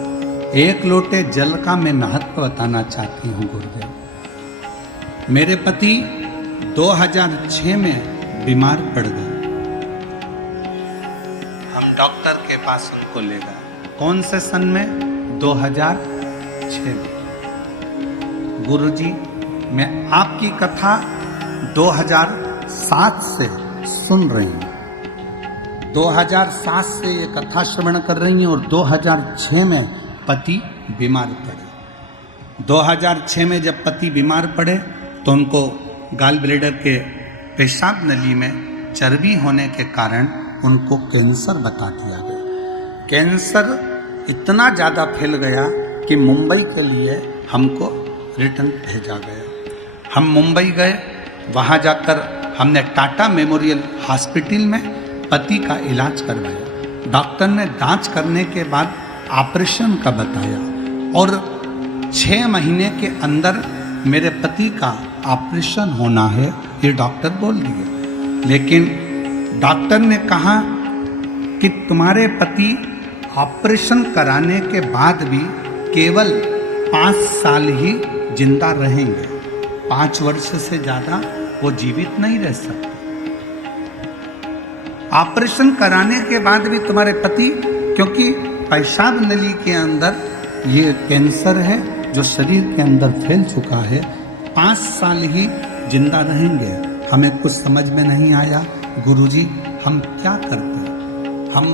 एक लोटे जल का मैं महत्व बताना चाहती हूँ गुरुदेव। मेरे पति 2006 में बीमार पड़ गए। हम डॉक्टर के पास उनको ले गए। कौन से सन में? 2006 में। गुरुजी, मैं आपकी कथा 2007 से सुन रही हूँ। 2007 से ये कथा श्रवण कर रही हूँ और 2006 में पति बीमार पड़े। 2006 में जब पति बीमार पड़े तो उनको गाल ब्लेडर के पेशाब नली में चर्बी होने के कारण उनको कैंसर बता दिया गया। कैंसर इतना ज़्यादा फैल गया कि मुंबई के लिए हमको रिटर्न भेजा गया। हम मुंबई गए, वहाँ जाकर हमने टाटा मेमोरियल हॉस्पिटल में पति का इलाज करवाया। डॉक्टर ने जांच करने के बाद ऑपरेशन का बताया और 6 महीने के अंदर मेरे पति का ऑपरेशन होना है, ये डॉक्टर बोल दिए। लेकिन डॉक्टर ने कहा कि तुम्हारे पति ऑपरेशन कराने के बाद भी केवल 5 साल ही जिंदा रहेंगे, 5 वर्ष से ज़्यादा वो जीवित नहीं रह सकते। ऑपरेशन कराने के बाद भी तुम्हारे पति, क्योंकि पेशाब नली के अंदर ये कैंसर है जो शरीर के अंदर फैल चुका है, 5 साल ही जिंदा रहेंगे। हमें कुछ समझ में नहीं आया, गुरुजी हम क्या करते। हम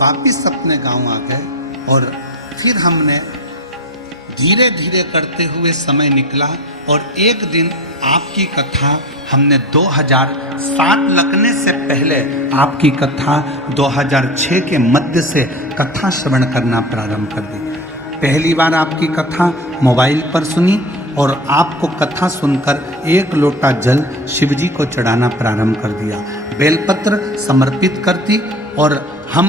वापिस अपने गांव आ गए और फिर हमने धीरे धीरे करते हुए समय निकला और एक दिन आपकी कथा हमने 2007 लगने से पहले आपकी कथा 2006 के मध्य से कथा श्रवण करना प्रारंभ कर दी। पहली बार आपकी कथा मोबाइल पर सुनी और आपको कथा सुनकर 1 लोटा जल शिवजी को चढ़ाना प्रारंभ कर दिया। बेलपत्र समर्पित करती और हम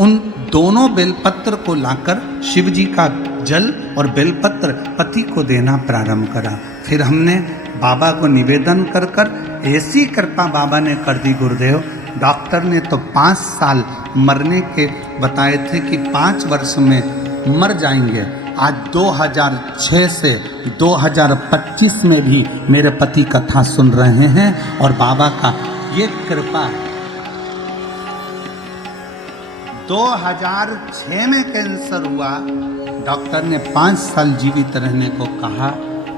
उन दोनों बेलपत्र को लाकर शिवजी का जल और बेलपत्र पति को देना प्रारंभ करा। फिर हमने बाबा को निवेदन कर कर ऐसी कृपा बाबा ने कर दी गुरुदेव। डॉक्टर ने तो 5 साल मरने के बताए थे कि 5 वर्ष में मर जाएंगे। आज 2006 से 2025 में भी मेरे पति कथा सुन रहे हैं और बाबा का ये कृपा है। 2006 में कैंसर हुआ, डॉक्टर ने 5 साल जीवित रहने को कहा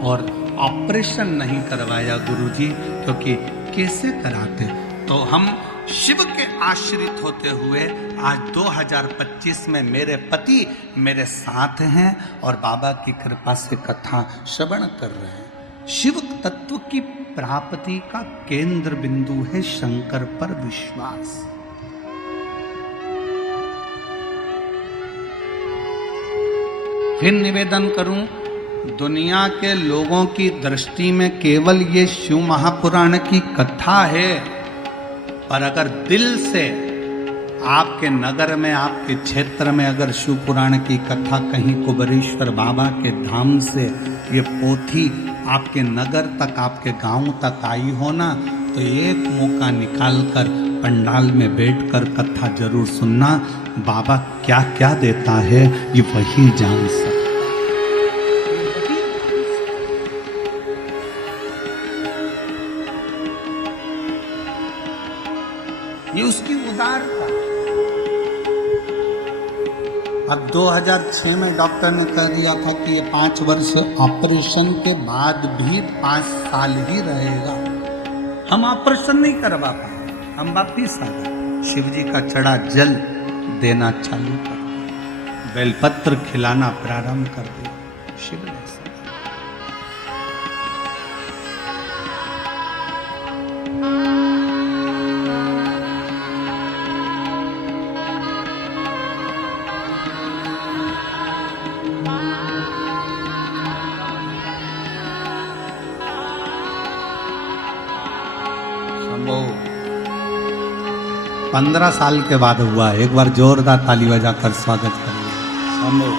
और ऑपरेशन नहीं करवाया गुरुजी, क्योंकि कैसे कराते। तो हम शिव के आश्रित होते हुए आज 2025 में मेरे पति मेरे साथ हैं और बाबा की कृपा से कथा श्रवण कर रहे हैं। शिव तत्व की प्राप्ति का केंद्र बिंदु है शंकर पर विश्वास। फिर निवेदन करूं, दुनिया के लोगों की दृष्टि में केवल ये शिव महापुराण की कथा है, पर अगर दिल से आपके नगर में, आपके क्षेत्र में अगर शिव पुराण की कथा कहीं कुबेरेश्वर बाबा के धाम से ये पोथी आपके नगर तक, आपके गांव तक आई हो ना, तो एक मौका निकालकर पंडाल में बैठकर कथा जरूर सुनना। बाबा क्या क्या देता है ये वही जान सकता। ये उसकी उदारता। अब 2006 में डॉक्टर ने कह दिया था कि ये 5 वर्ष ऑपरेशन के बाद भी 5 साल ही रहेगा। हम ऑपरेशन नहीं करवा पाए, हम वापिस आ गए। शिवजी का चढ़ा जल देना चालू कर दिया, बेलपत्र खिलाना प्रारंभ कर दिया। शिव ने वो 15 साल के बाद हुआ। एक बार जोरदार ताली बजाकर स्वागत करिए। शंभो।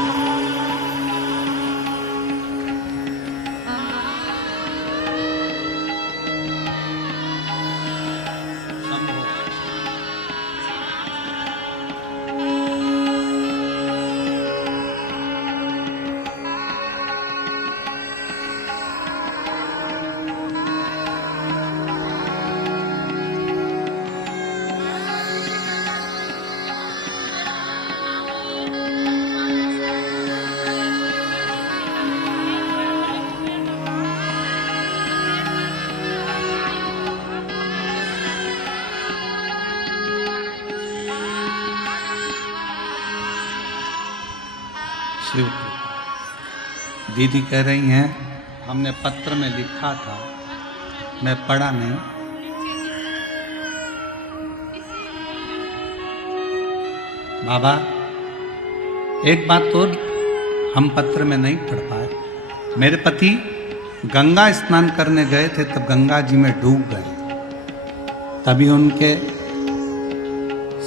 शिव दीदी कह रही हैं, हमने पत्र में लिखा था, मैं पढ़ा नहीं। बाबा एक बात तो हम पत्र में नहीं पढ़ पाए। मेरे पति गंगा स्नान करने गए थे, तब गंगा जी में डूब गए, तभी उनके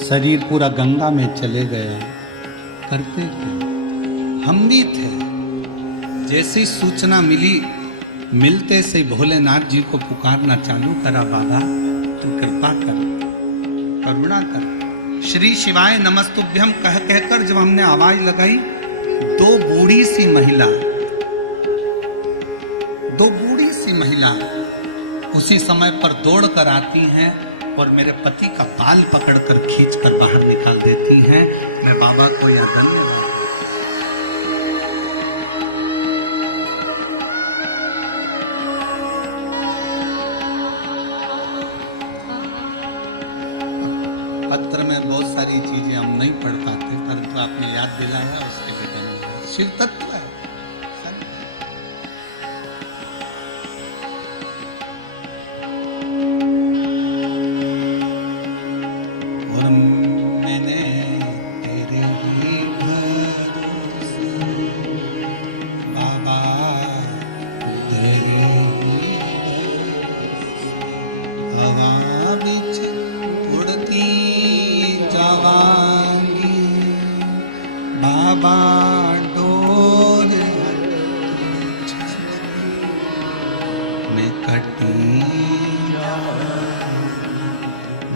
शरीर पूरा गंगा में चले गए। करते थे, हम भी थे। जैसी सूचना मिली मिलते से भोलेनाथ जी को पुकारना चालू करा, बाबा तू कृपा कर, करुणा कर, श्री शिवाय नमस्तुभ्यम कह कहकर जब हमने आवाज लगाई, दो बूढ़ी सी महिला उसी समय पर दौड़ कर आती हैं और मेरे पति का बाल पकड़कर खींचकर बाहर निकाल देती हैं। मैं बाबा को यह धन्यवाद। पत्र में बहुत सारी चीजें हम नहीं पढ़ पाते, परंतु आपने याद दिलाया उसके लिए धन्यवाद। शिव तत्व है।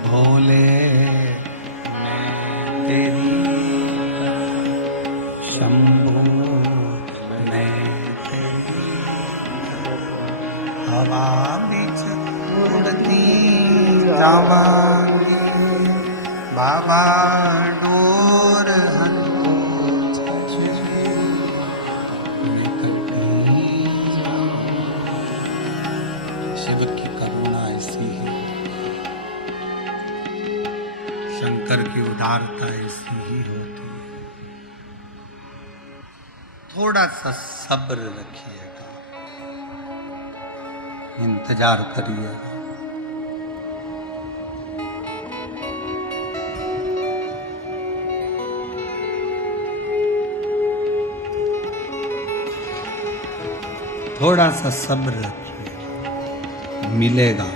भोले मैं तेरी शंभो मैं तेरी हवा बीच उड़ती जावांगी, बाबा डोर शिव की करुणा ऐसी है, शंकर की उदारता ऐसी ही होती है। थोड़ा सा सब्र रखिएगा, इंतजार करिएगा। थोड़ा सा सब्र रखिए, मिलेगा,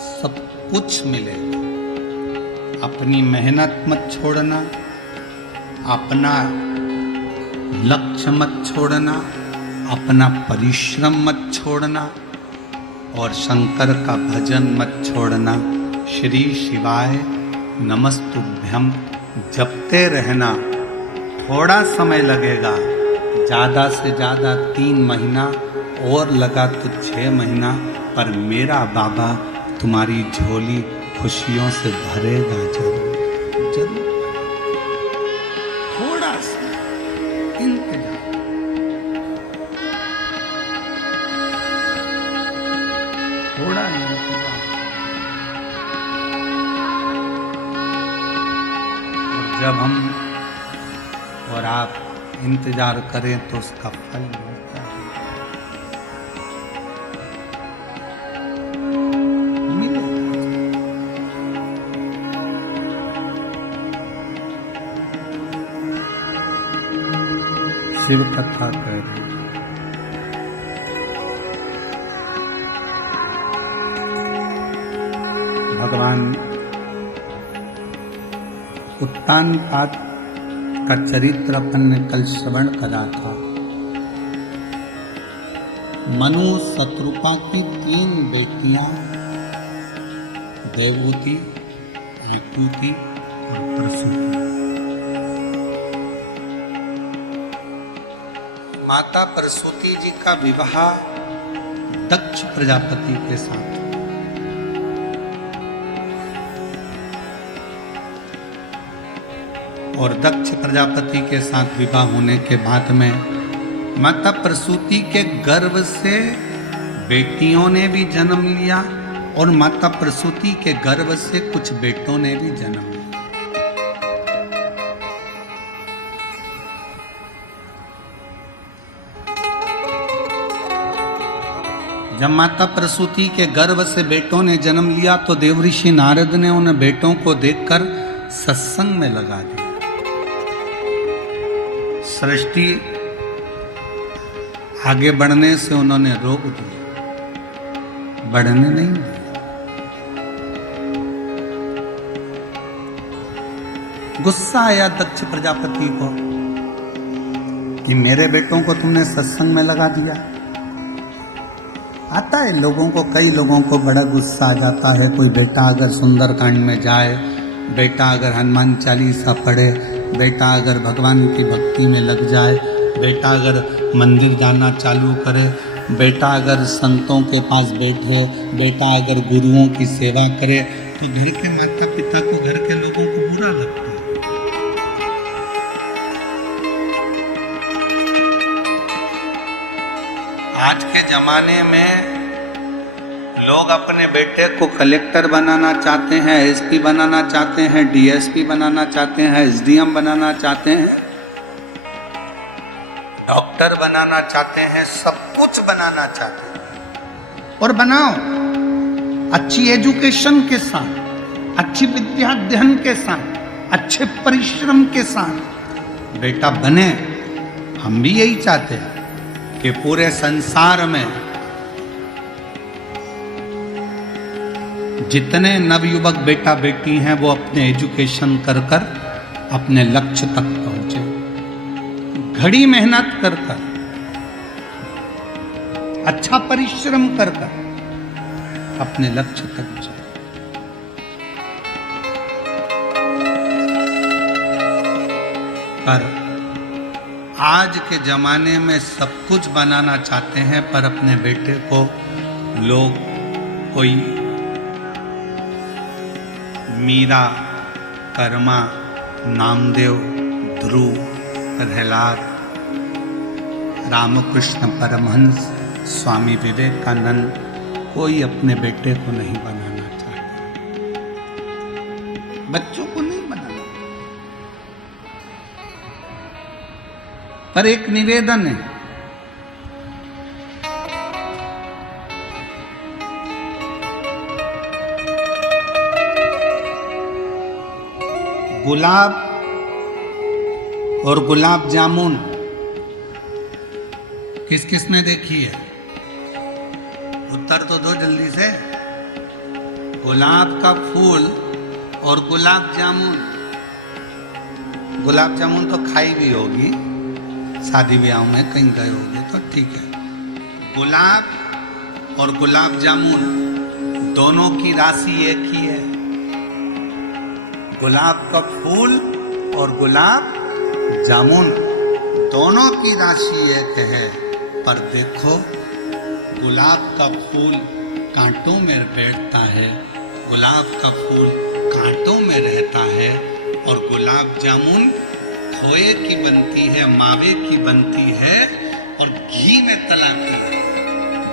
सब कुछ मिलेगा। अपनी मेहनत मत छोड़ना, अपना लक्ष्य मत छोड़ना, अपना परिश्रम मत छोड़ना और शंकर का भजन मत छोड़ना। श्री शिवाय नमस्तुभ्यम जपते रहना। थोड़ा समय लगेगा, ज़्यादा से ज़्यादा 3 महीना और लगा तो 6 महीना, पर मेरा बाबा तुम्हारी झोली खुशियों से भरेगा जरूर जरूर। थोड़ा सा इंतजार, थोड़ा इंतजार, और जब हम और आप इंतजार करें तो उसका फल मिलता है। शिव कथा कर भगवान उत्तानपाद का चरित्र अपन ने कल श्रवण करा था। मनु शत्रुपा की 3 बेटियां देवहूति, यकृति और प्रसूति। माता प्रसूति जी का विवाह दक्ष प्रजापति के साथ, और दक्ष प्रजापति के साथ विवाह होने के बाद में माता प्रसूति के गर्भ से बेटियों ने भी जन्म लिया और माता प्रसूति के गर्भ से कुछ बेटों ने भी जन्म लिया। जब माता प्रसूति के गर्भ से बेटों ने जन्म लिया तो देवऋषि नारद ने उन बेटों को देखकर सत्संग में लगा दिया। सृष्टि आगे बढ़ने से उन्होंने रोक दिया, बढ़ने नहीं दिया। गुस्सा आया दक्ष प्रजापति को कि मेरे बेटों को तुमने सत्संग में लगा दिया। आता है लोगों को, कई लोगों को बड़ा गुस्सा आ जाता है। कोई बेटा अगर सुंदरकांड में जाए, बेटा अगर हनुमान चालीसा पढ़े, बेटा अगर भगवान की भक्ति में लग जाए, बेटा अगर मंदिर जाना चालू करे, बेटा अगर संतों के पास बैठे, बेटा अगर गुरुओं की सेवा करे, तो घर के माता पिता को, घर के लोगों को बुरा लगता है। आज के जमाने में लोग अपने बेटे को कलेक्टर बनाना चाहते हैं, एसपी बनाना चाहते हैं, डीएसपी बनाना चाहते हैं, एसडीएम बनाना चाहते हैं, डॉक्टर बनाना चाहते हैं, सब कुछ बनाना चाहते हैं। और बनाओ अच्छी एजुकेशन के साथ, अच्छी विद्या अध्ययन के साथ, अच्छे परिश्रम के साथ बेटा बने। हम भी यही चाहते हैं कि पूरे संसार में जितने नवयुवक बेटा बेटी हैं वो अपने एजुकेशन कर कर अपने लक्ष्य तक पहुंचे, घड़ी मेहनत कर कर, अच्छा परिश्रम कर कर अपने लक्ष्य तक जाए। पर आज के जमाने में सब कुछ बनाना चाहते हैं, पर अपने बेटे को लोग कोई मीरा, कर्मा, नामदेव, ध्रुव, प्रहलाद, रामकृष्ण परमहंस, स्वामी विवेकानंद, कोई अपने बेटे को नहीं बनाना चाहता, बच्चों को नहीं बनाना। पर एक निवेदन है, गुलाब और गुलाब जामुन किस किस ने देखी है? उत्तर तो दो जल्दी से। गुलाब का फूल और गुलाब जामुन। गुलाब जामुन तो खाई भी होगी, शादी ब्याह में कहीं गए होगे तो ठीक है। गुलाब और गुलाब जामुन दोनों की राशि एक ही है। गुलाब का फूल और गुलाब जामुन दोनों की राशि एक है। पर देखो, गुलाब का फूल कांटों में बैठता है, गुलाब का फूल कांटों में रहता है, और गुलाब जामुन खोए की बनती है, मावे की बनती है और घी में तलाती है।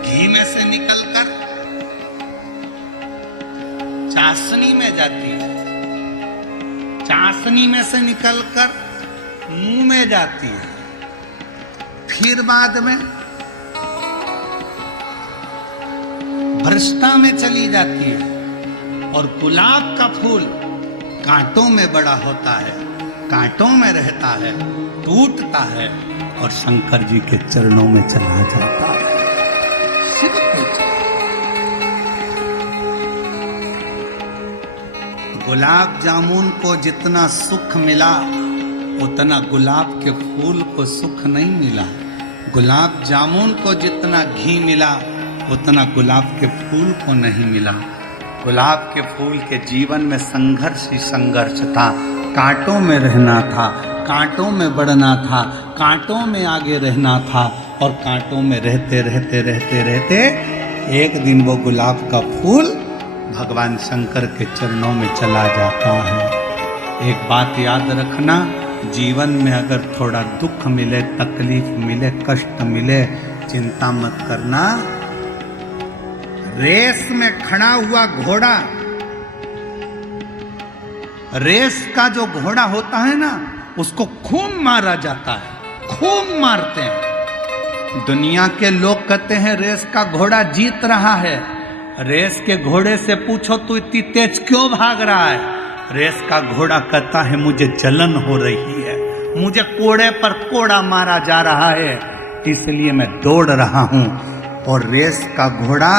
घी में से निकलकर चाशनी में जाती है, चाशनी में से निकलकर मुंह में जाती है, फिर बाद में भ्रष्टा में चली जाती है। और गुलाब का फूल कांटों में बड़ा होता है, कांटों में रहता है, टूटता है और शंकर जी के चरणों में चला जाता है। गुलाब जामुन को जितना सुख मिला उतना गुलाब के फूल को सुख नहीं मिला। गुलाब जामुन को जितना घी मिला उतना गुलाब के फूल को नहीं मिला। गुलाब के फूल के जीवन में संघर्ष ही संघर्ष था, कांटों में रहना था, कांटों में बढ़ना था, कांटों में आगे रहना था, और कांटों में रहते रहते रहते रहते एक दिन वो गुलाब का फूल भगवान शंकर के चरणों में चला जाता है। एक बात याद रखना, जीवन में अगर थोड़ा दुख मिले, तकलीफ मिले, कष्ट मिले, चिंता मत करना। रेस में खड़ा हुआ घोड़ा, रेस का जो घोड़ा होता है ना, उसको खूब मारा जाता है, खूब मारते हैं। दुनिया के लोग कहते हैं रेस का घोड़ा जीत रहा है। रेस के घोड़े से पूछो तू इतनी तेज क्यों भाग रहा है? रेस का घोड़ा कहता है मुझे जलन हो रही है, मुझे कोड़े पर कोड़ा मारा जा रहा है, इसलिए मैं दौड़ रहा हूं। और रेस का घोड़ा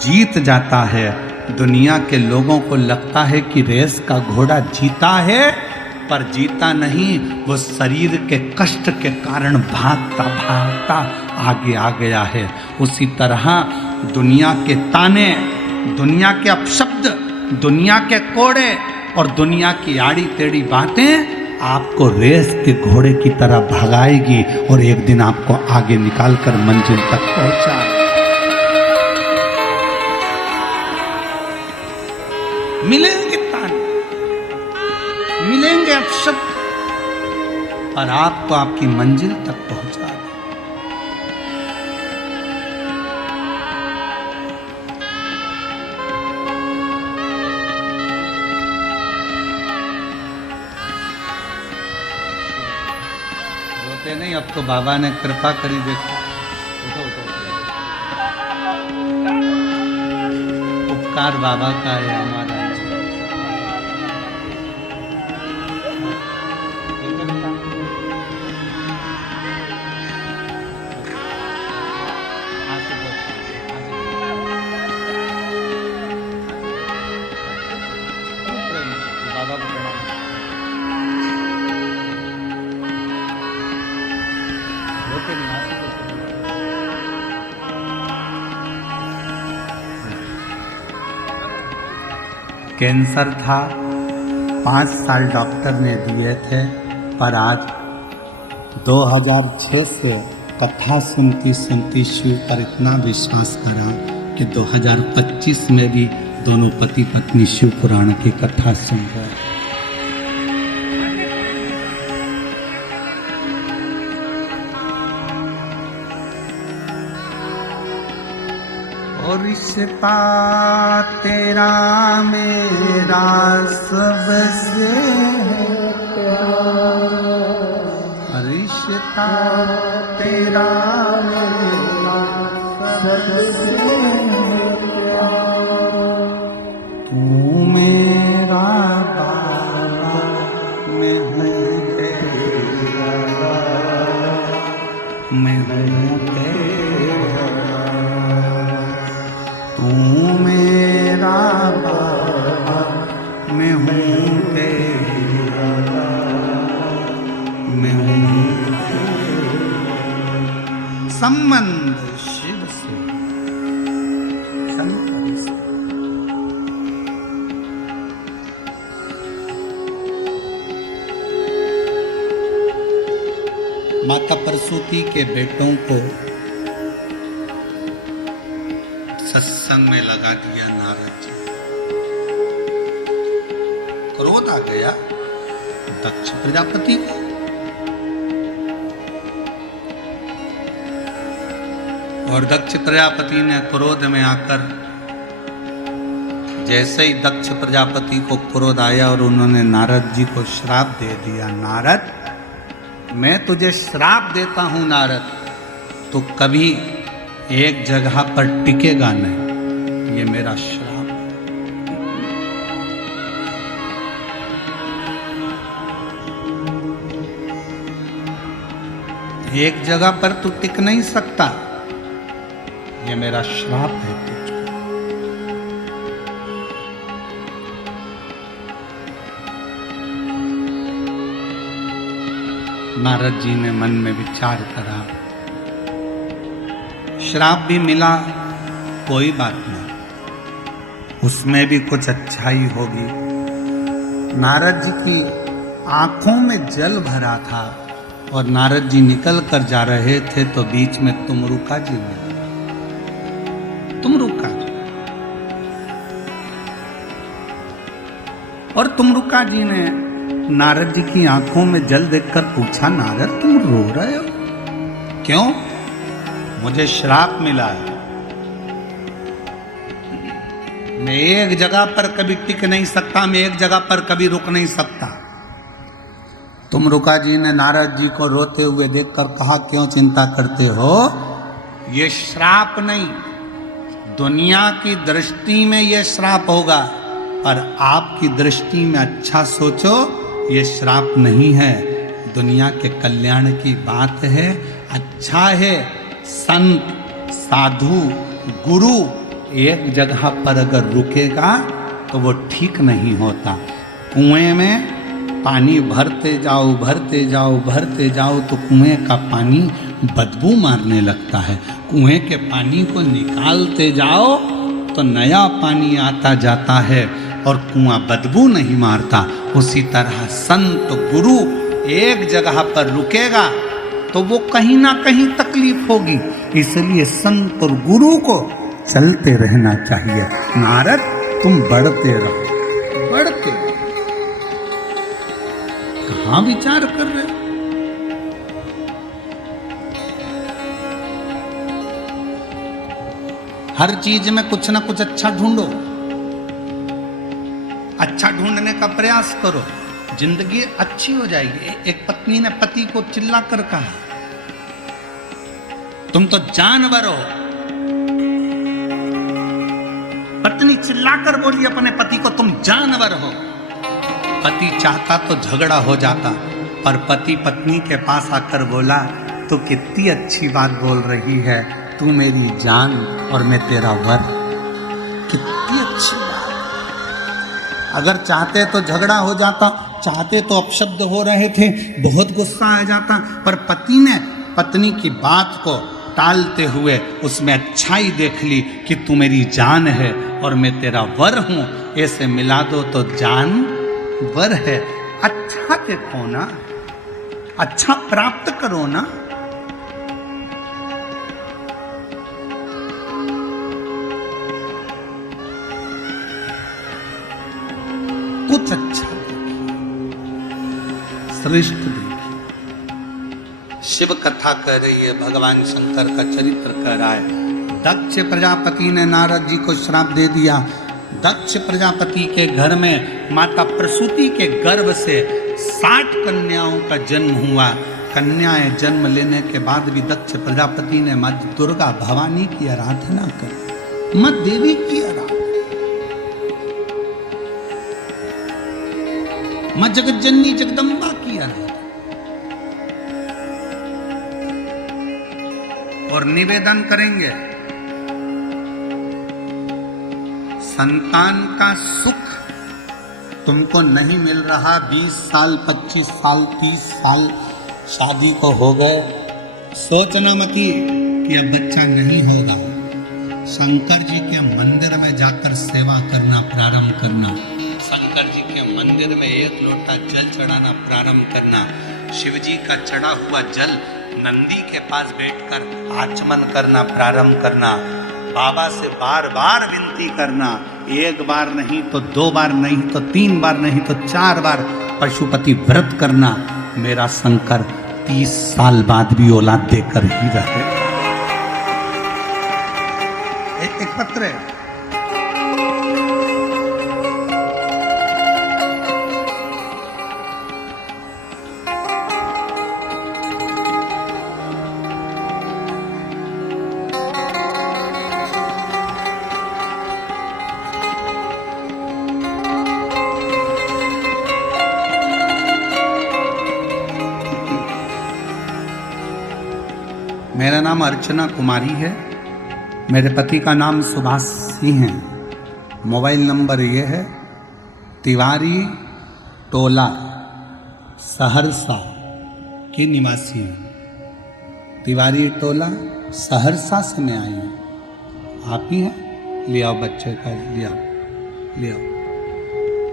जीत जाता है। दुनिया के लोगों को लगता है कि रेस का घोड़ा जीता है, पर जीता नहीं, वो शरीर के कष्ट के कारण भागता भागता आगे आ गया है। उसी तरह दुनिया के ताने, दुनिया के अपशब्द, दुनिया के कोड़े और दुनिया की आड़ी टेढ़ी बातें आपको रेस के घोड़े की तरह भगाएगी और एक दिन आपको आगे निकालकर मंजिल तक पहुंचा। मिलेंगे ताने, मिलेंगे अपशब्द, पर आपको आपकी मंजिल तक पहुंचा दे। रोते नहीं, अब तो बाबा ने कृपा करी। देखो उठो उठो, उपकार बाबा का है हमारा। कैंसर था, 5 साल डॉक्टर ने दिए थे, पर आज 2006 से कथा सुनती सुनती शिव पर इतना विश्वास करा कि 2025 में भी दोनों पति पत्नी शिव पुराण की कथा सुन रहे। और रिश्ता तेरा मेरा सबसे प्यारा, रिश्ता तेरा मेरा सबसे प्यारा, तू मेरा बाबा मैं हूँ तेरा, मैं हूँ तेरा, तू मेरा बाबा मैं हूँ तेरा, मैं हूँ तेरा। संबंध शिव से, संबंध से। माता प्रसूति के बेटों को सत्संग में लगा दिया नारद जी। क्रोध आ गया दक्ष प्रजापति को। और दक्ष प्रजापति ने क्रोध में आकर, जैसे ही दक्ष प्रजापति को क्रोध आया और उन्होंने नारद जी को श्राप दे दिया, नारद मैं तुझे श्राप देता हूं नारद, तो कभी एक जगह पर टिकेगा नहीं, ये मेरा श्राप। एक जगह पर तू टिक नहीं सकता, ये मेरा श्राप है तुझको। नारद जी ने मन में विचार करा, श्राप भी मिला, कोई बात नहीं, उसमें भी कुछ अच्छाई होगी। नारद जी की आंखों में जल भरा था और नारद जी निकल कर जा रहे थे तो बीच में तुमरुका जी मिले। तुमरुका जी, और तुमरुका जी ने नारद जी की आंखों में जल देखकर पूछा, नारद तुम रो रहे हो क्यों? मुझे श्राप मिला है, मैं एक जगह पर कभी टिक नहीं सकता, मैं एक जगह पर कभी रुक नहीं सकता। तुमरुका जी ने नारद जी को रोते हुए देखकर कहा, क्यों चिंता करते हो? ये श्राप नहीं, दुनिया की दृष्टि में ये श्राप होगा, पर आपकी दृष्टि में अच्छा सोचो, ये श्राप नहीं है, दुनिया के कल्याण की बात है, अच्छा है। संत, साधु, गुरु एक जगह पर अगर रुकेगा तो वो ठीक नहीं होता। कुएं में पानी भरते जाओ भरते जाओ भरते जाओ तो कुएं का पानी बदबू मारने लगता है। कुएं के पानी को निकालते जाओ तो नया पानी आता जाता है और कुआं बदबू नहीं मारता। उसी तरह संत गुरु एक जगह पर रुकेगा तो वो कहीं ना कहीं तकलीफ होगी, इसलिए संत और गुरु को चलते रहना चाहिए। नारद तुम बढ़ते रहो, बढ़ते रहो। कहाँ विचार कर रहे हो? हर चीज में कुछ ना कुछ अच्छा ढूंढो, अच्छा ढूंढने का प्रयास करो, जिंदगी अच्छी हो जाएगी। एक पत्नी ने पति को चिल्ला कर कहा, तुम तो जानवर हो। पत्नी चिल्लाकर बोली अपने पति को, तुम जानवर हो। पति चाहता तो झगड़ा हो जाता, पर पति पत्नी के पास आकर बोला, तू कितनी अच्छी बात बोल रही है, तू मेरी जान और मैं तेरा वर। कितनी अच्छी बात। अगर चाहते तो झगड़ा हो जाता, चाहते तो अपशब्द हो रहे थे, बहुत गुस्सा आ जाता, पर पति ने पत्नी की बात को टालते हुए उसमें अच्छाई देख ली कि तू मेरी जान है और मैं तेरा वर हूं। ऐसे मिला दो तो जान वर है। अच्छा देखो ना, अच्छा प्राप्त करो ना। कुछ अच्छा देखिए, श्रेष्ठ देखिए। शिव कथा कह रही है, भगवान शंकर का चरित्र कह रहा है। दक्ष प्रजापति ने नारद जी को श्राप दे दिया। दक्ष प्रजापति के घर में माता प्रसूति के गर्भ से 60 कन्याओं का जन्म हुआ। कन्याएं जन्म लेने के बाद भी दक्ष प्रजापति ने माँ दुर्गा भवानी की आराधना कर, माँ देवी की आराधना, माँ जगज्जननी जगदम्बा की आराधना। और निवेदन करेंगे, संतान का सुख तुमको नहीं मिल रहा, 20 साल 25 साल 30 साल शादी को हो गए, सोचना मत कि अब बच्चा नहीं होगा। शंकर जी के मंदिर में जाकर सेवा करना प्रारंभ करना, शंकर जी के मंदिर में 1 लोटा जल चढ़ाना प्रारंभ करना, शिव जी का चढ़ा हुआ जल नंदी के पास बैठकर आचमन करना प्रारंभ करना, बाबा से बार बार विनती करना, 1 बार नहीं तो 2 बार नहीं तो 3 बार नहीं तो 4 बार पशुपति व्रत करना। मेरा शंकर 30 साल बाद भी औलाद देकर ही रहे। एक पत्र है, मेरा नाम अर्चना कुमारी है, मेरे पति का नाम सुभाष सिंह है। मोबाइल नंबर ये है, तिवारी टोला सहरसा के निवासी हूँ। तिवारी टोला सहरसा से मैं आई हूँ। आप ही हैं? ले आओ बच्चे का, ले आओ ले आओ।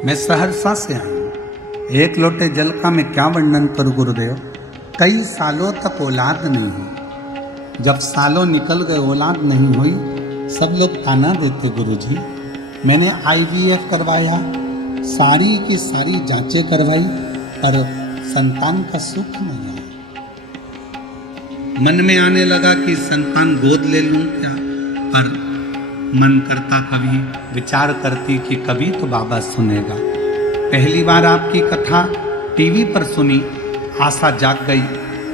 मैं सहरसा से आई हूँ। 1 लोटे जल का मैं क्या वर्णन करूँ गुरुदेव। कई सालों तक औलाद नहीं हुई। जब सालों निकल गए औलाद नहीं हुई, सब लोग ताना देते गुरुजी। मैंने IVF करवाया, सारी की सारी जांचें करवाई, पर संतान का सुख नहीं आया। मन में आने लगा कि संतान गोद ले लूं क्या, पर मन करता, कभी विचार करती कि कभी तो बाबा सुनेगा। पहली बार आपकी कथा टीवी पर सुनी, आशा जाग गई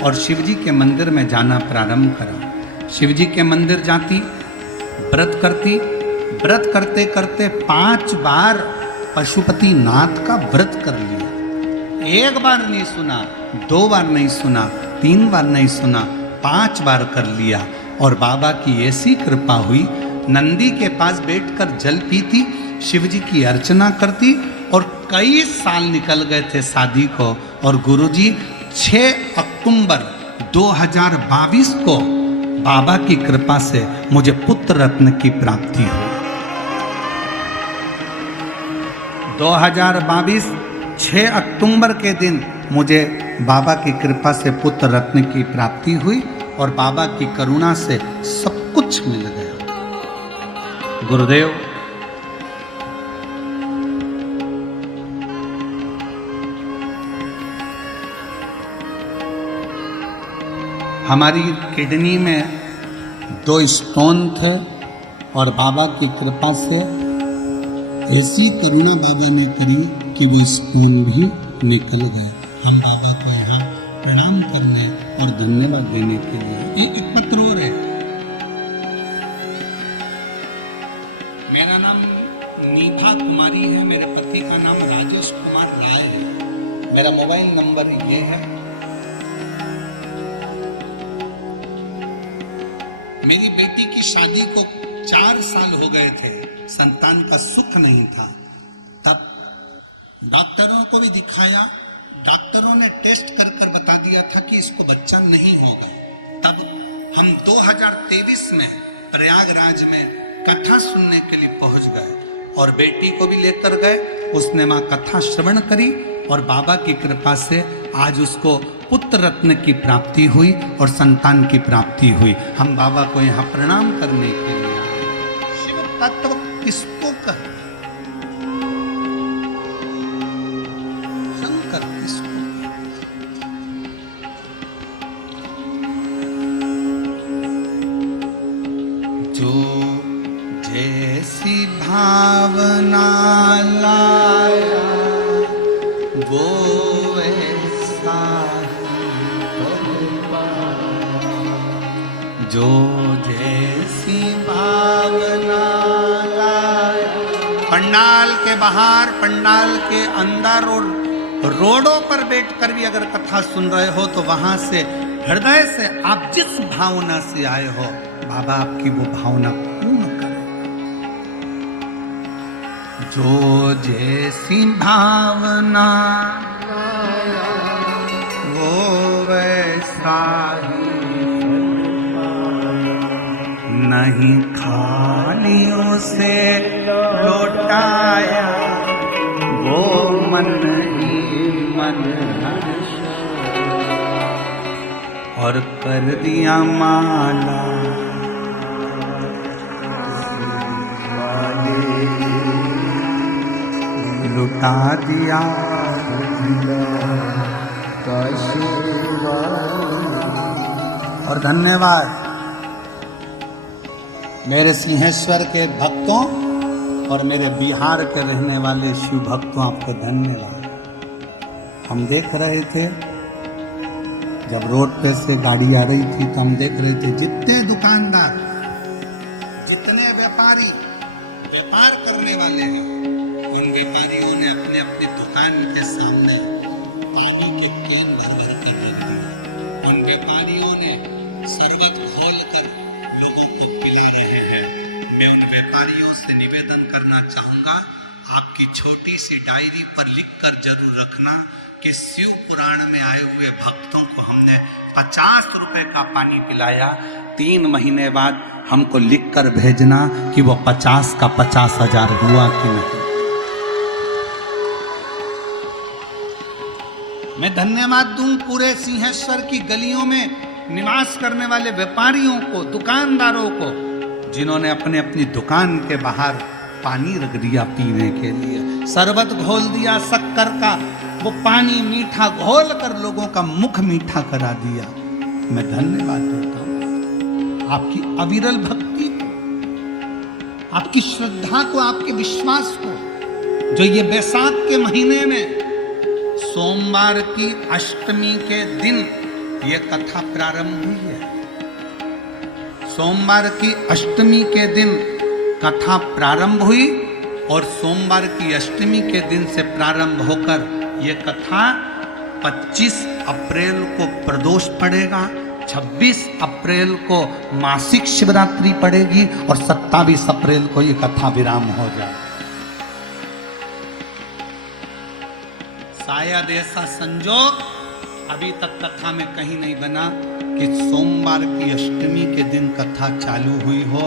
और शिवजी के मंदिर में जाना प्रारंभ करा। शिवजी के मंदिर जाती, व्रत करती, व्रत करते करते 5 बार पशुपति नाथ का व्रत कर लिया। 1 बार नहीं सुना, 2 बार नहीं सुना, 3 बार नहीं सुना, 5 बार कर लिया। और बाबा की ऐसी कृपा हुई, नंदी के पास बैठकर जल पीती, शिवजी की अर्चना करती, और कई साल निकल गए थे शादी को। और गुरुजी 6 अक्टूबर 2022 को बाबा की कृपा से मुझे पुत्र रत्न की प्राप्ति हुई। 2022 6 अक्टूबर के दिन मुझे बाबा की कृपा से पुत्र रत्न की प्राप्ति हुई और बाबा की करुणा से सब कुछ मिल गया। गुरुदेव, हमारी किडनी में 2 स्टोन थे और बाबा की कृपा से ऐसी करुणा बाबा ने करी कि वो स्टोन भी निकल गए। हम बाबा को यहाँ प्रणाम करने और धन्यवाद देने के लिए एक पत्र और है। मेरा नाम नीभा कुमारी है, मेरे पति का नाम राजेश कुमार राय है। मेरा मोबाइल नंबर ये है। मेरी बेटी की शादी को 4 साल हो गए थे, संतान का सुख नहीं था। तब डॉक्टरों को भी दिखाया, डॉक्टरों ने टेस्ट कर कर बता दिया था कि इसको बच्चा नहीं होगा। तब हम 2023 में प्रयागराज में कथा सुनने के लिए पहुंच गए और बेटी को भी लेकर गए। उसने मां कथा श्रवण करी और बाबा की कृपा से आज उसको पुत्र रत्न की प्राप्ति हुई और संतान की प्राप्ति हुई। हम बाबा को यहाँ प्रणाम करने के लिए आए। शिव तत्व किसको कहते? शंकर किसको? जो जैसी भावना लाया वो ऐसा जो जैसी भावना लाया। पंडाल के बाहर, पंडाल के अंदर और रोडों पर बैठकर भी अगर कथा सुन रहे हो तो वहां से हृदय से आप जिस भावना से आए हो बाबा आपकी वो भावना पूर्ण करे। जो जैसी भावना वो वैसा ही नहीं खालियों से लौटाया वो मन ही मन और कर दिया माला लुटा दिया और धन्यवाद मेरे सिंहेश्वर के भक्तों और मेरे बिहार के रहने वाले शिव भक्तों, आपको धन्यवाद। हम देख रहे थे जब रोड पे से गाड़ी आ रही थी तो हम देख रहे थे जितने दुकानदार, जितने व्यापारी व्यापार करने वाले हैं, उन व्यापारियों ने अपने अपनी दुकान के सामने पानी के कैन भर भर कर रख दिए। उन व्यापारियों ने शरबत घोल कर लोगों को पिला रहे हैं। मैं उन व्यापारियों से निवेदन करना चाहूंगा, आपकी छोटी सी डायरी पर लिखकर जरूर रखना कि शिव पुराण में आए हुए भक्तों को हमने 50 रुपए का पानी पिलाया। 3 महीने बाद हमको लिखकर भेजना कि वो 50 का 50,000 हुआ कि नहीं। मैं धन्यवाद दूं पूरे सिंहेश्वर की गलियों में निवास करने वाले व्यापारियों को, दुकानदारों को, जिन्होंने अपने अपनी दुकान के बाहर पानी रख दिया पीने के लिए, शरबत घोल दिया शक्कर का, वो पानी मीठा घोल कर लोगों का मुख मीठा करा दिया। मैं धन्यवाद देता हूं आपकी अविरल भक्ति को, आपकी श्रद्धा को, आपके विश्वास को, जो ये बैसाख के महीने में सोमवार की अष्टमी के दिन ये कथा प्रारंभ हुई है। सोमवार की अष्टमी के दिन कथा प्रारंभ हुई और सोमवार की अष्टमी के दिन से प्रारंभ होकर ये कथा 25 अप्रैल को प्रदोष पड़ेगा, 26 अप्रैल को मासिक शिवरात्रि पड़ेगी और 27 अप्रैल को ये कथा विराम हो जाए। शायद ऐसा संजोग अभी तक कथा में कहीं नहीं बना कि सोमवार की अष्टमी के दिन कथा चालू हुई हो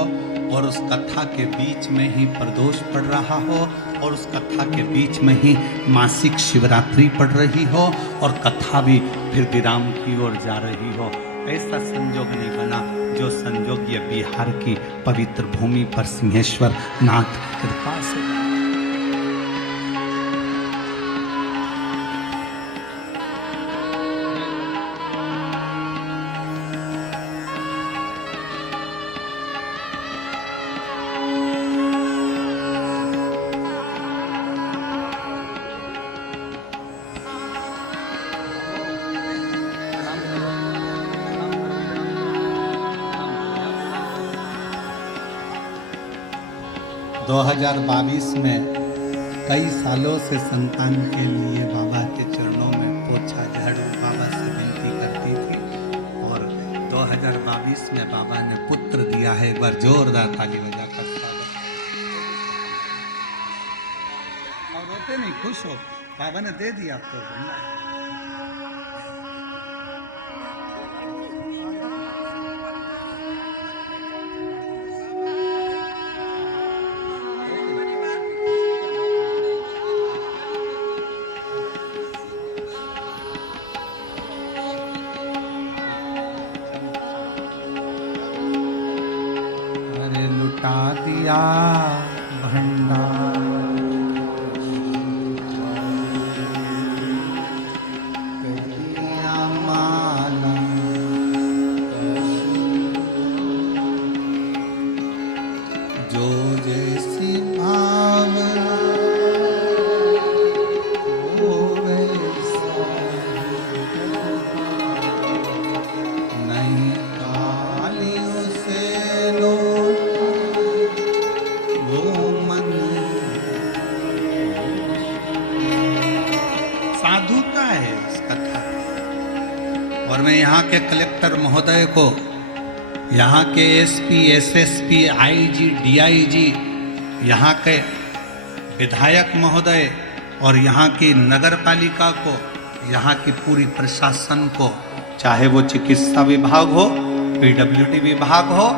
और उस कथा के बीच में ही प्रदोष पड़ रहा हो और उस कथा के बीच में ही मासिक शिवरात्रि पड़ रही हो और कथा भी फिर विराम की ओर जा रही हो। ऐसा संयोग नहीं बना जो संयोग ये बिहार की पवित्र भूमि पर सिंहेश्वर नाथ की कृपा से। 2022 में कई सालों से संतान के लिए बाबा के चरणों में पोछा झाड़ू बाबा से विनती करती थी और 2022 में बाबा ने पुत्र दिया है। एक बार जोरदार ताली बजाकर स्वागत। और रोते नहीं, खुश हो, बाबा ने दे दिया आपको। लुटा दिया भंडार माला, जो जैसी भावना वो वैसा नहीं कालियों से लो साधुता है इस कथा। और मैं यहाँ के कलेक्टर महोदय को, यहाँ के एसपी, एसएसपी, आईजी, डीआईजी, यहाँ के विधायक महोदय और यहाँ की नगर पालिका को, यहाँ की पूरी प्रशासन को, चाहे वो चिकित्सा विभाग हो, पीडब्ल्यूडी विभाग हो,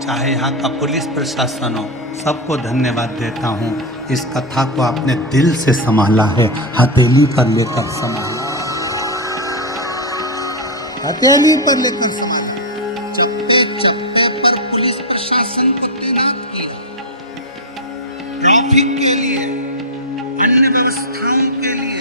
चाहे यहाँ का पुलिस प्रशासन हो, सबको धन्यवाद देता हूँ। इस कथा को आपने दिल से संभाला है, हथेली पर लेकर संभाला, हथेली पर लेकर संभाला। चप्पे चप्पे पर पुलिस प्रशासन को तैनात किया, ट्रैफिक के लिए, अन्य व्यवस्थाओं के लिए।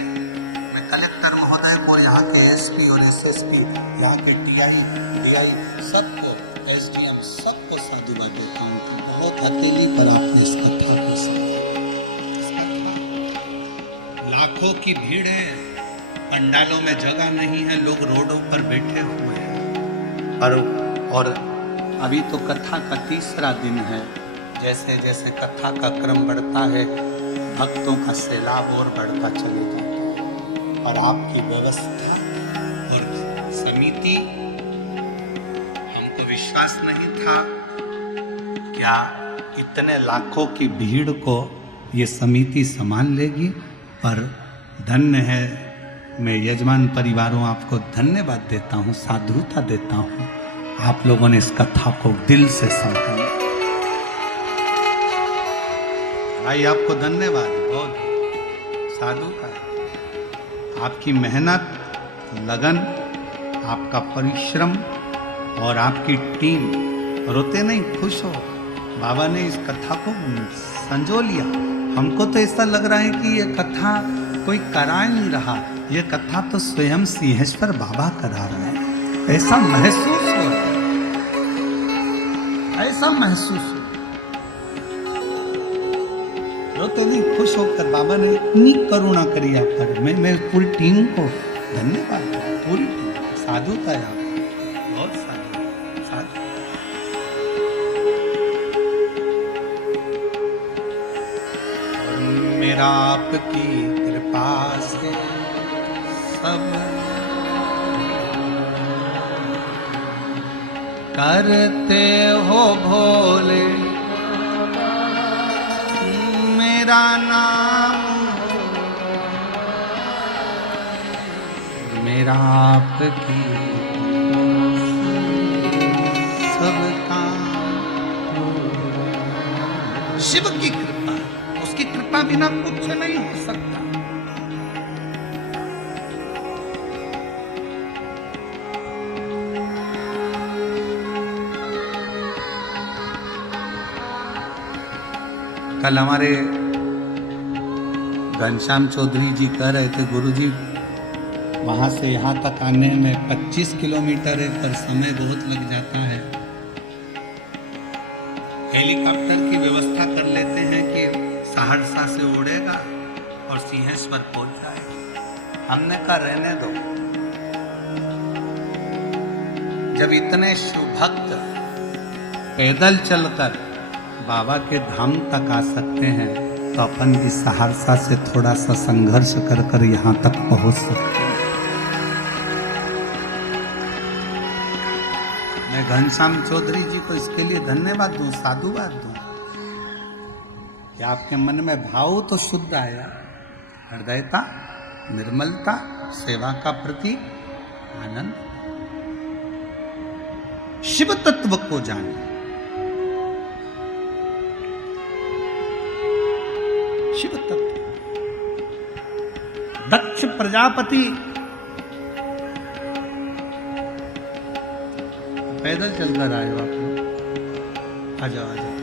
मैं कलेक्टर महोदय को, यहाँ के एसपी और एसएसपी, यहाँ के डीआई सबको, एसडीएम सबको साधुवाद देता हूँ। बहुत हथेली पर आपने इस कथा को सुना। लाखों की भीड़ है, पंडालों में जगह नहीं है, लोग रोडों पर बैठे हुए हैं। और अभी तो कथा का तीसरा दिन है। जैसे जैसे कथा का क्रम बढ़ता है, भक्तों का सैलाब और बढ़ता चले जाता है। और आपकी व्यवस्था और समिति, हमको विश्वास नहीं था क्या इतने लाखों की भीड़ को ये समिति संभाल लेगी, पर धन्य है। मैं यजमान परिवारों आपको धन्यवाद देता हूँ, साधुता देता हूँ। आप लोगों ने इस कथा को दिल से संभाला। भाई आपको धन्यवाद, बहुत साधुता। आपकी मेहनत, लगन, आपका परिश्रम और आपकी टीम, रोते नहीं, खुश हो। बाबा ने इस कथा को संजो लिया। हमको तो ऐसा लग रहा है कि ये कथा कोई करा नहीं रहा, ये कथा तो स्वयं सिंहेश्वर बाबा करा रहे हैं। ऐसा महसूस हो, ऐसा महसूस हो। रोते नहीं, खुश होकर बाबा ने इतनी करुणा करी आप पर। मैं पूरी टीम को धन्यवाद, पूरी टीम साधुता है, बहुत साधु। मेरा आपकी कृपा से सब करते हो भोले, मेरा नाम मेरा आपकी शिव की कृपा, उसकी कृपा बिना कुछ नहीं हो सकता। कल हमारे घनश्याम चौधरी जी कह रहे थे, गुरुजी वहाँ से यहाँ तक आने में 25 किलोमीटर है, पर समय बहुत लग जाता है। हेलीकॉप्टर की व्यवस्था कर लेते हैं कि सहरसा से उड़ेगा और सिंहेश्वर पहुंच जाएगा। हमने कहा रहने दो, जब इतने शुभ भक्त पैदल चलकर बाबा के धाम तक आ सकते हैं, तो अपन भी सहरसा से थोड़ा सा संघर्ष कर कर यहाँ तक पहुंच सकते हैं। मैं घनश्याम चौधरी जी को इसके लिए धन्यवाद दूं, साधुवाद दूं कि आपके मन में भाव तो शुद्ध आया, हृदयता, निर्मलता, सेवा का प्रति आनंद, शिव तत्व को जाने। शिव तत्व, दक्ष प्रजापति पैदल चलकर आए हो आप लोग, आ जाओ आ जाओ,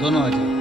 दोनों आ जाओ।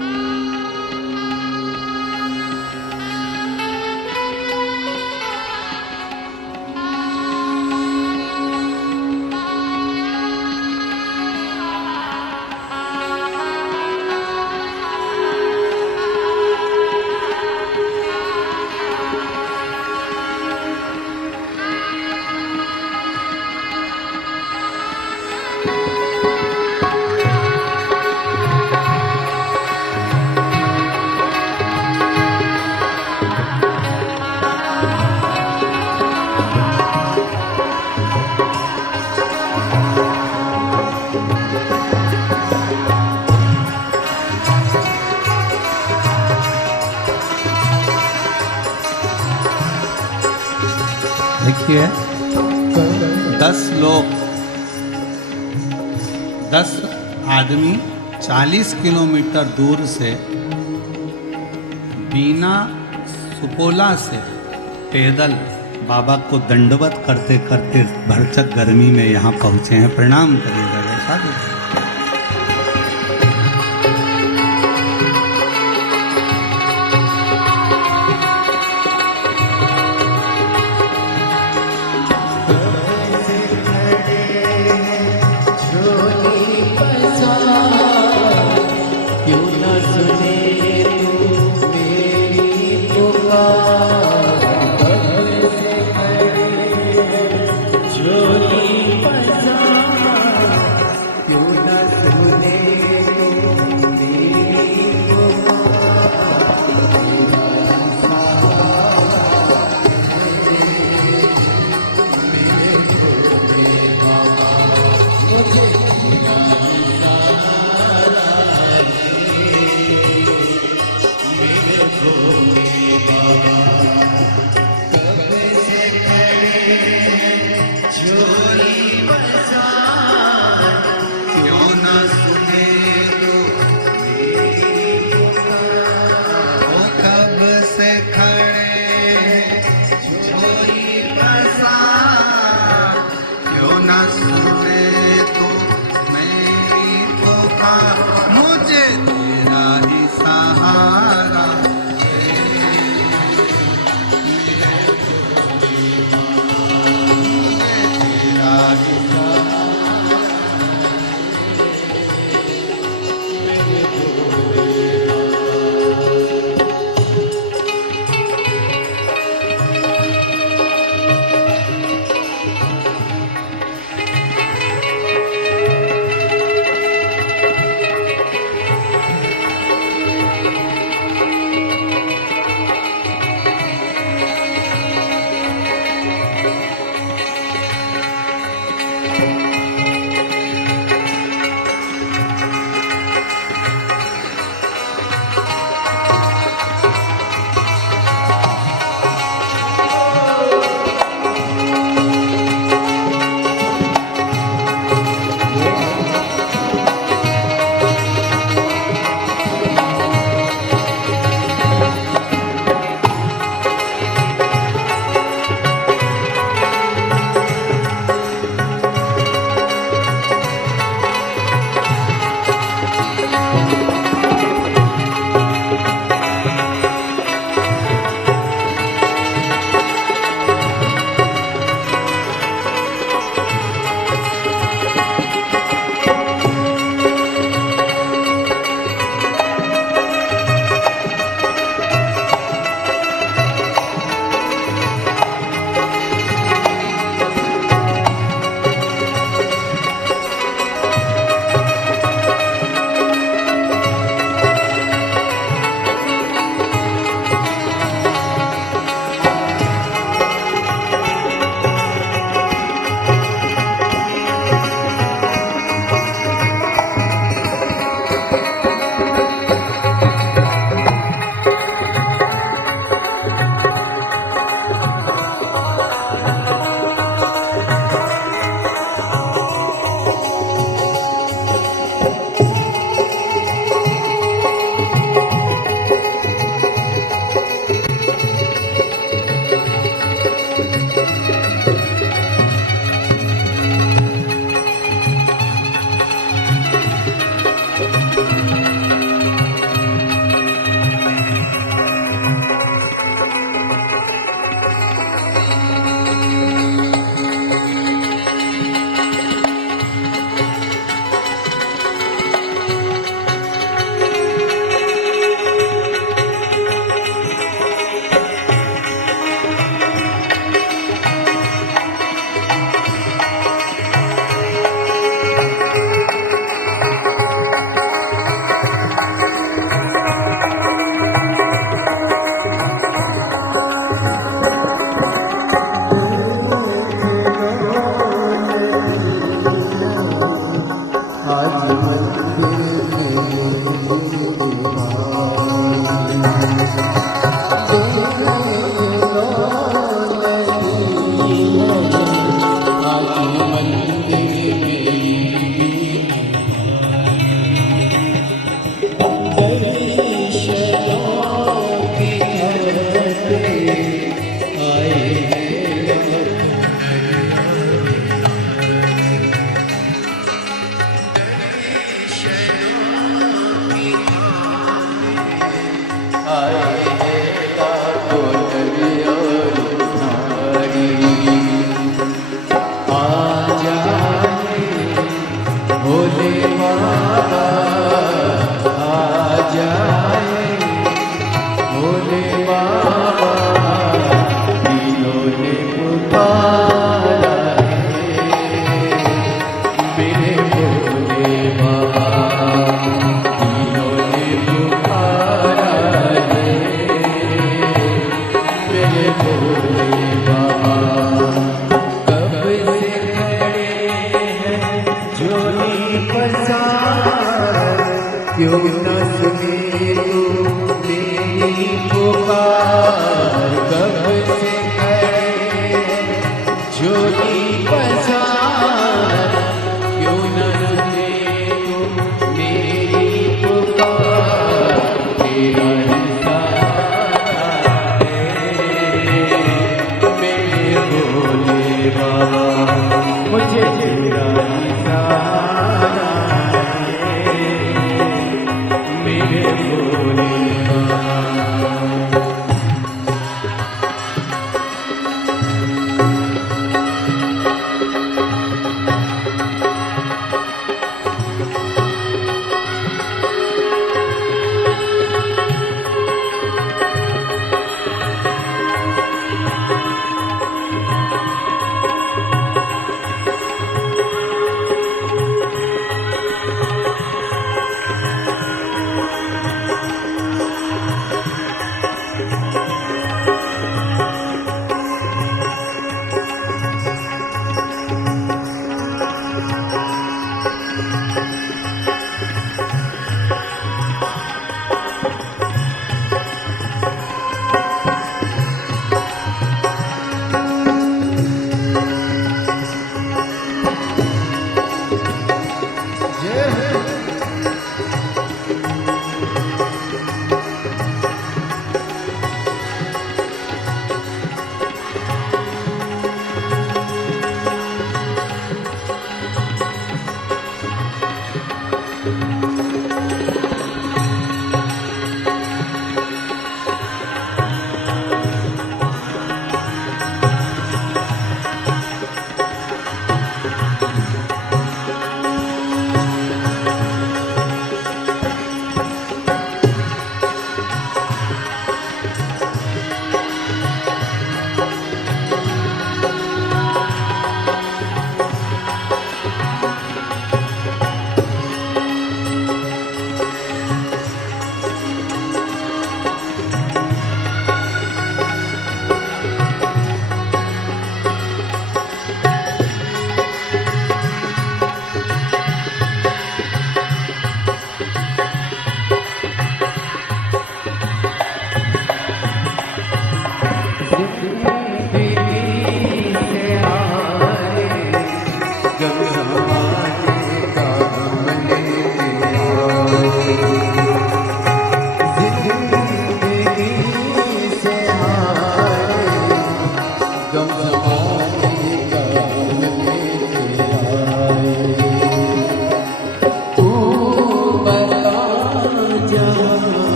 देखिए 10 लोग, 10 आदमी 40 किलोमीटर दूर से बिना सुपोला से पैदल बाबा को दंडवत करते करते भरचक गर्मी में यहाँ पहुँचे हैं। प्रणाम करिएगा साधु। क्यों न सुने तू मेरी पुकार, कब से खड़े झोली पसार, क्यों न सुने तू मेरी पुकार, तेरा सहारा है मेरे भोले बाबा, मुझे तेरा सहारा मेरे भोले बाबा।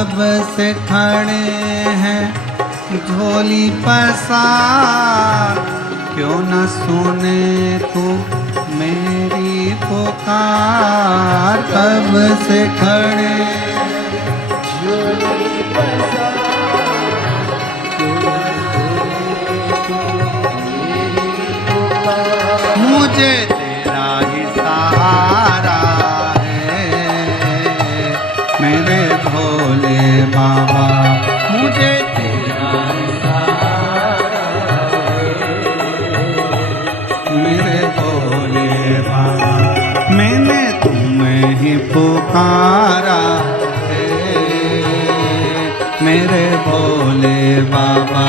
कब से खड़े हैं झोली पसार, क्यों न सुने तू मेरी पुकार। कब से खड़े झोली पसार, क्यों न सुने तू मेरी पुकार। मुझे तेरा ही सहारा है मेरे भोले बाबा, मुझे तेरा ही सहारा है मेरे भोले बाबा। मैंने तुम्हें ही पुकारा है मेरे भोले बाबा,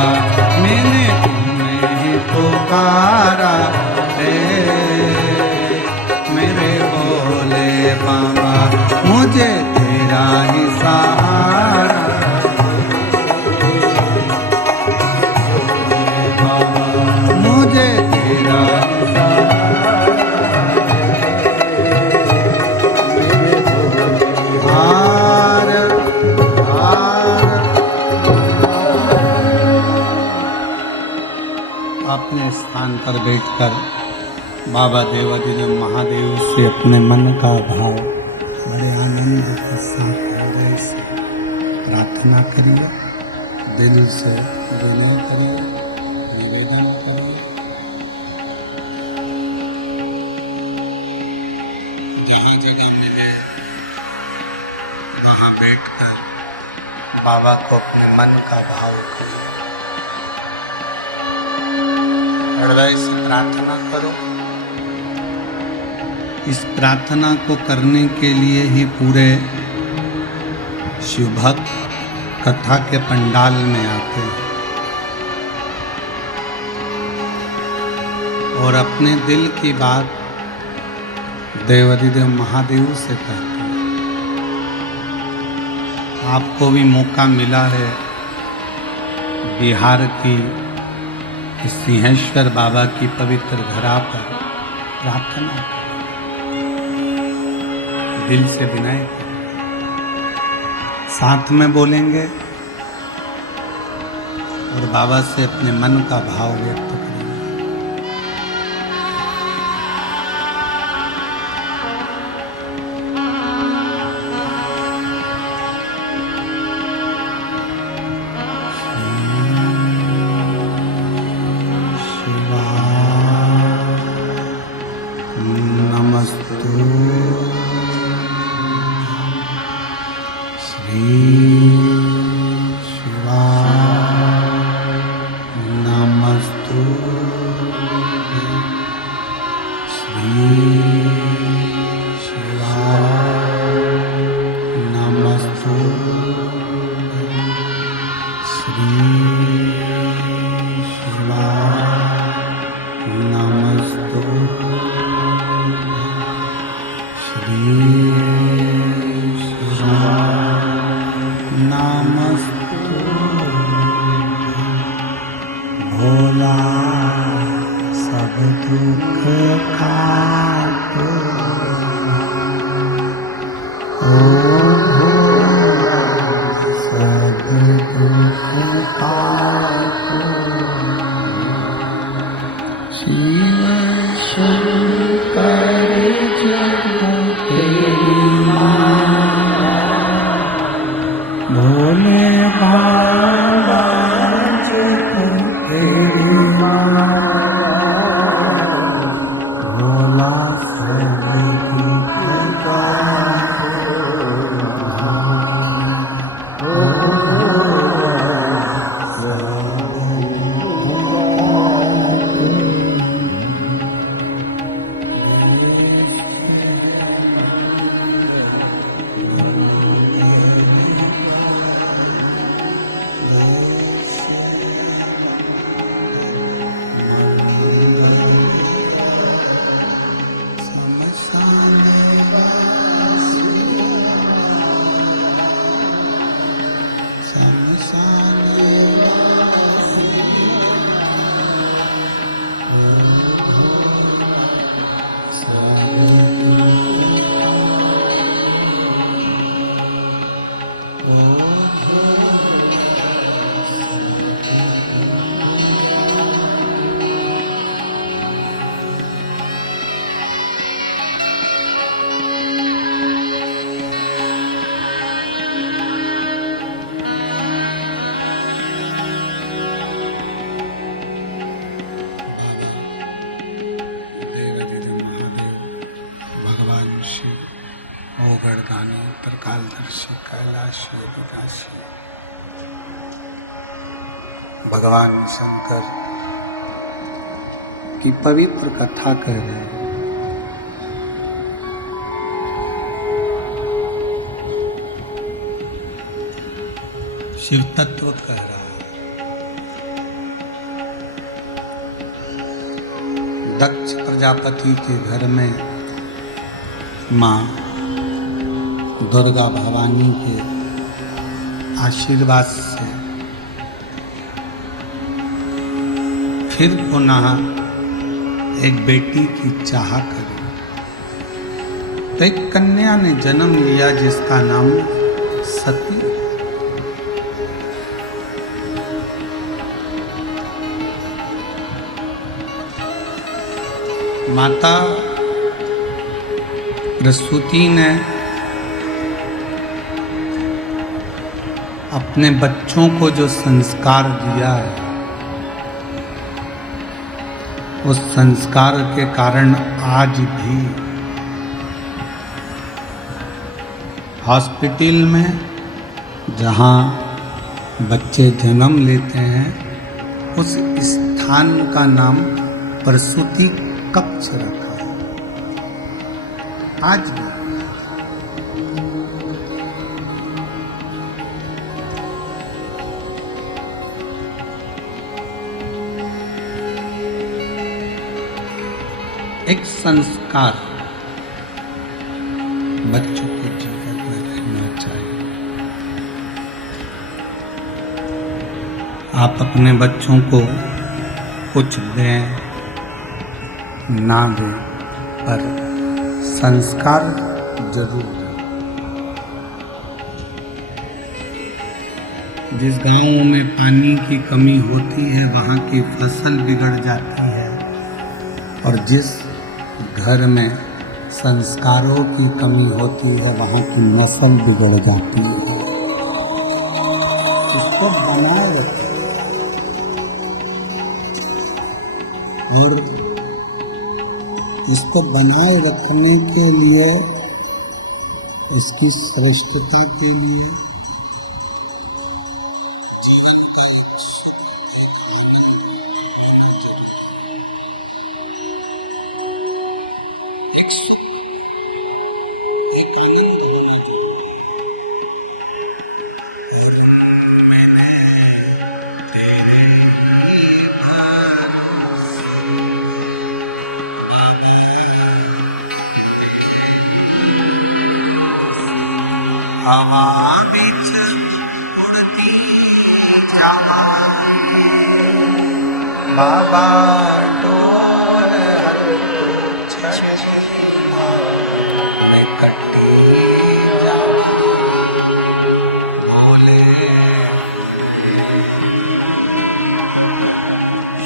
मैंने तुम्हें ही पुकारा मेरे भोले बाबा, मुझे तेरा ही सहारा बाबा, मुझे तेरा ही सहारा। अपने स्थान पर बैठकर बाबा देवाधिदेव महादेव से अपने मन का भाव बड़े आनंद के साथ हृदय से प्रार्थना करिए, दिल से विनय करिए, निवेदन करिए। जहाँ जगह मिले वहाँ बैठकर बाबा को अपने मन का भाव करिए, हृदय से प्रार्थना करो। इस प्रार्थना को करने के लिए ही पूरे शिवभक्त कथा के पंडाल में आते हैं और अपने दिल की बात देवाधिदेव महादेव से कहते हैं। आपको भी मौका मिला है बिहार की सिंहेश्वर बाबा की पवित्र धरा पर प्रार्थना करें, दिल से विनय करें, साथ में बोलेंगे और बाबा से अपने मन का भाव व्यक्त करेंगे। श्री शिवाय नमस्तु। मर्दानी त्रिकालदर्शी कैलाशी विकासी भगवान शंकर की पवित्र कथा कह रहे हैं। शिव तत्व कह रहा है। दक्ष प्रजापति के घर में माँ दुर्गा भवानी के आशीर्वाद से फिर पुनः एक बेटी की चाह करी, तो एक कन्या ने जन्म लिया जिसका नाम सती। माता प्रसूति ने अपने बच्चों को जो संस्कार दिया है, उस संस्कार के कारण आज भी हॉस्पिटल में जहाँ बच्चे जन्म लेते हैं, उस स्थान का नाम प्रसूति कक्ष रखा है। आज भी एक संस्कार बच्चों के जीवन में रहना चाहिए। आप अपने बच्चों को कुछ दें ना दें, पर संस्कार जरूर दें। जिस गांव में पानी की कमी होती है वहाँ की फसल बिगड़ जाती है, और जिस घर में संस्कारों की कमी होती है वहाँ की नस्ल बिगड़ जाती है। इसको बनाए रखें और इसको बनाए रखने के लिए, इसकी श्रेष्ठता के लिए हवा बिच उड़ती जावा, बाबा डोर में कटी जावा, बोले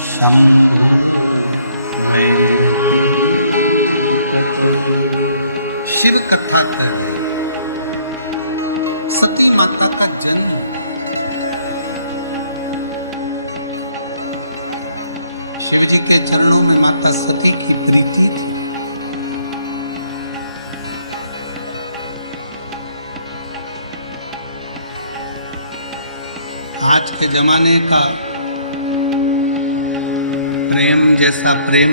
सब में शिव कथा आज के जमाने का प्रेम जैसा प्रेम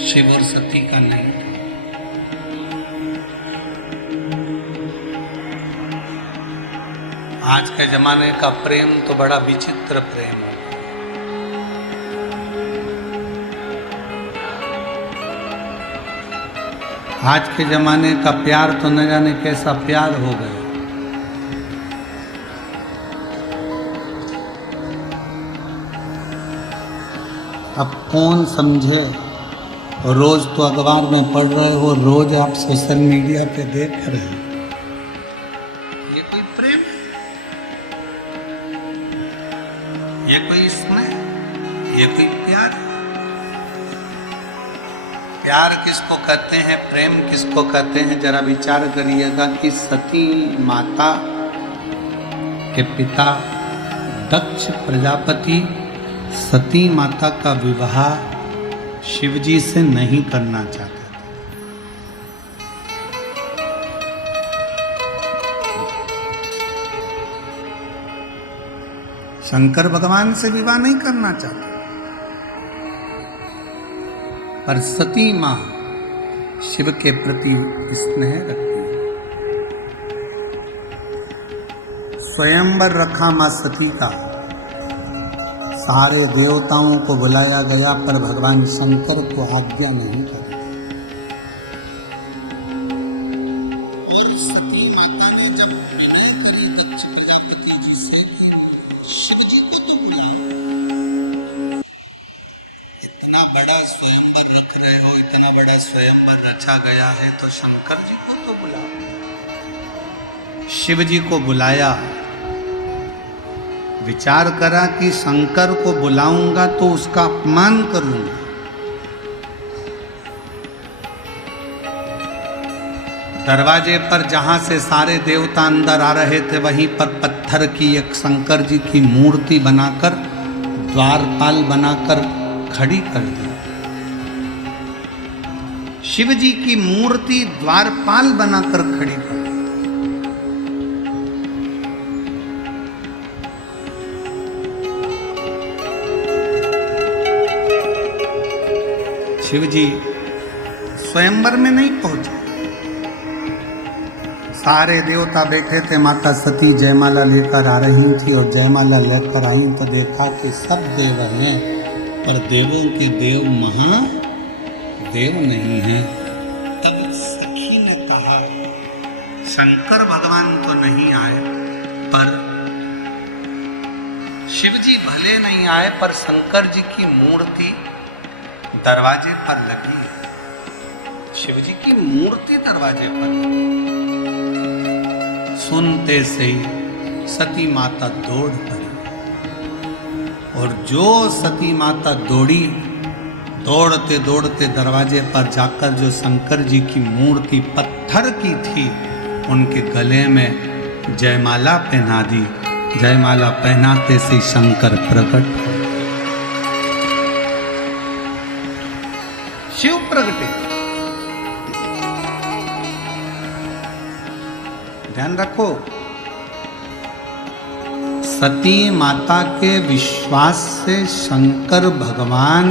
शिव और सती का नहीं। आज के जमाने का प्रेम तो बड़ा विचित्र प्रेम है। आज के जमाने का प्यार तो न जाने कैसा प्यार हो गया। अब कौन समझे, रोज तो अखबार में पढ़ रहे हो, रोज आप सोशल मीडिया पे देख रहे हो। ये कोई प्रेम, ये कोई स्नेह, ये कोई प्यार? प्यार किसको कहते हैं, प्रेम किसको कहते हैं? जरा विचार करिएगा कि सती माता के पिता दक्ष प्रजापति सती माता का विवाह शिवजी से नहीं करना चाहते थे। शंकर भगवान से विवाह नहीं करना चाहते, पर सती मां शिव के प्रति स्नेह रखती है। स्वयंवर रखा मां सती का, सारे देवताओं को बुलाया गया पर भगवान शंकर को आज्ञा नहीं करी। और सती माता ने जब निर्णय करी दक्ष प्रजापति जी से कि शिव जी को तो बुलाओ, इतना बड़ा स्वयंवर रख रहे हो, इतना बड़ा स्वयंवर रचा गया है तो शंकर जी को तो बुलाओ। शिव जी को बुलाया, विचार करा कि शंकर को बुलाऊंगा तो उसका अपमान करूंगा, दरवाजे पर जहां से सारे देवता अंदर आ रहे थे वहीं पर पत्थर की एक शंकर जी की मूर्ति बनाकर, द्वारपाल बनाकर खड़ी कर दी। शिव जी की मूर्ति द्वारपाल बनाकर खड़ी कर दी। शिव जी स्वयंवर में नहीं पहुंचे, सारे देवता बैठे थे, माता सती जयमाला लेकर आ रही थी और जयमाला लेकर आई तो देखा कि सब देव हैं पर देवों के देव महादेव नहीं हैं। तब सखी ने कहा शंकर भगवान तो नहीं आए, पर शिव जी भले नहीं आए पर शंकर जी की मूर्ति दरवाजे पर लगी है। शिव जी की मूर्ति दरवाजे पर लगी। सुनते से ही सती माता दौड़ पड़ी और जो सती माता दौड़ी, दौड़ते दौड़ते दरवाजे पर जाकर जो शंकर जी की मूर्ति पत्थर की थी उनके गले में जयमाला पहना दी। जयमाला पहनाते से शंकर प्रकट, शिव प्रगटे। ध्यान रखो, सती माता के विश्वास से शंकर भगवान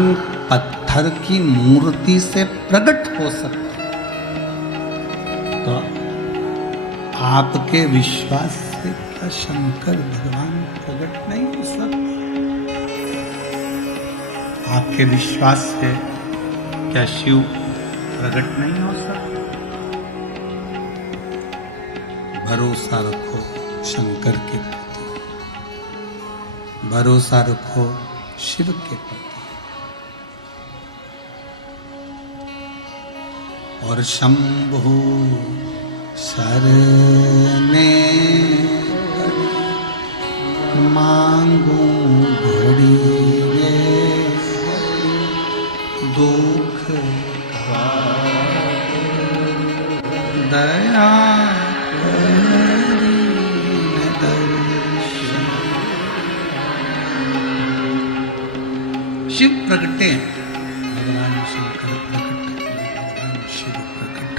पत्थर की मूर्ति से प्रकट हो सकते, तो आपके विश्वास से क्या शंकर भगवान प्रकट नहीं हो सकते? आपके विश्वास से क्या शिव प्रकट नहीं हो सकते? भरोसा रखो शंकर के प्रति, भरोसा रखो शिव के प्रति। और शंभु शरणे मांगू घड़ी रे दुख दया शिव प्रगटे, भगवान शंकर प्रकट, भगवान शिव प्रकट।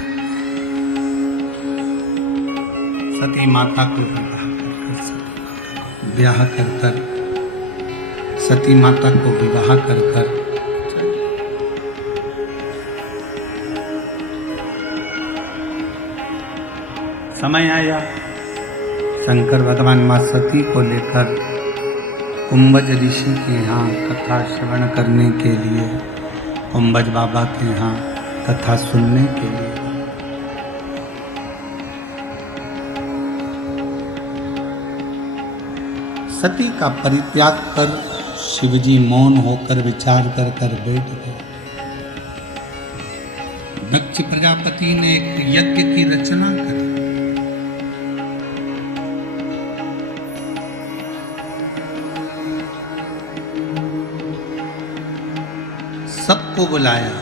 सती माता को विवाह कर सती माता को विवाह कर समय आया, शंकर भगवान मां सती को लेकर कुंभज ऋषि के यहाँ कथा श्रवण करने के लिए, कुंभज बाबा के यहाँ कथा सुनने के लिए। सती का परित्याग कर शिवजी मौन होकर विचार कर बैठ गए। दक्ष प्रजापति ने एक यज्ञ की रचना करी। सबको बुलाया,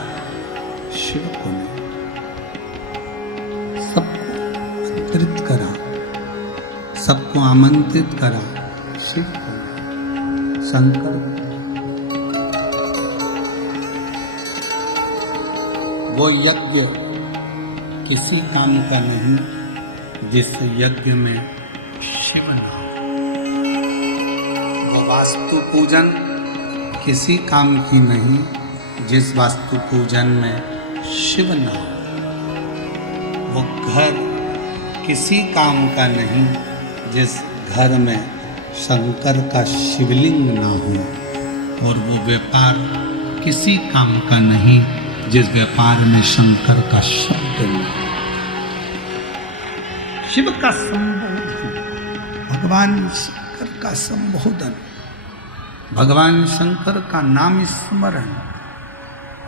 शिव को नहीं, सबको आमंत्रित करा, सबको आमंत्रित करा, शिव को नहीं, शंकर। वो यज्ञ किसी काम का नहीं जिस यज्ञ में शिव ना हो। वास्तु पूजन किसी काम की नहीं जिस वास्तु पूजन में शिव ना हो। वो घर किसी काम का नहीं जिस घर में शंकर का शिवलिंग ना हो। और वो व्यापार किसी काम का नहीं जिस व्यापार में शंकर का शब्द ना हो। शिव का संबोधन, भगवान शंकर का संबोधन, भगवान शंकर का नाम स्मरण,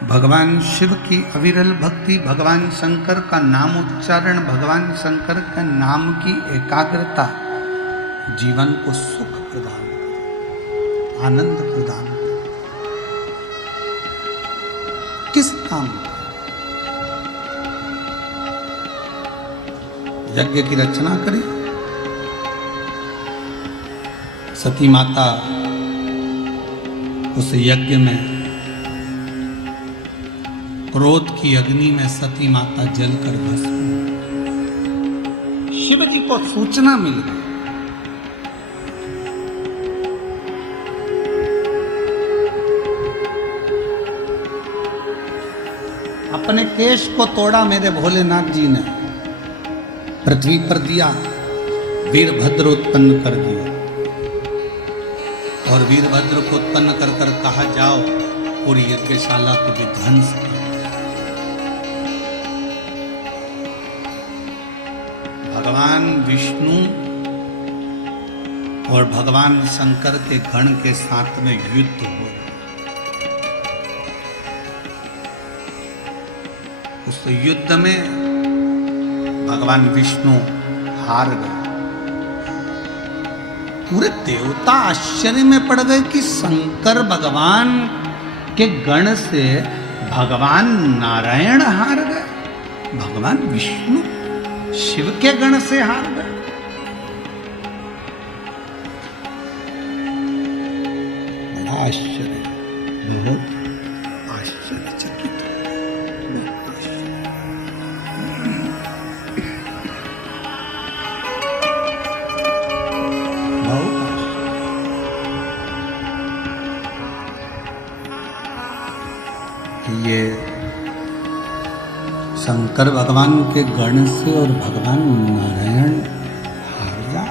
भगवान शिव की अविरल भक्ति, भगवान शंकर का नाम उच्चारण, भगवान शंकर के नाम की एकाग्रता जीवन को सुख प्रदान, आनंद प्रदान। किस काम का? यज्ञ की रचना करें। सती माता उस यज्ञ में क्रोध की अग्नि में सती माता जलकर भस्म। शिव जी को सूचना मिल गई। अपने केश को तोड़ा मेरे भोलेनाथ जी ने, पृथ्वी पर दिया, वीरभद्र उत्पन्न कर दिया। और वीरभद्र को उत्पन्न कर कर कहा जाओ पूरी यज्ञशाला को विध्वंस करो। भगवान विष्णु और भगवान शंकर के गण के साथ में युद्ध हो। उस युद्ध में भगवान विष्णु हार गए। पूरे देवता आश्चर्य में पड़ गए कि शंकर भगवान के गण से भगवान नारायण हार गए, भगवान विष्णु शिव के गण से हार गए। बड़ा आश्चर्य, बहुत आश्चर्यचकित। ये शंकर भगवान के गण से और भगवान नारायण हार जा।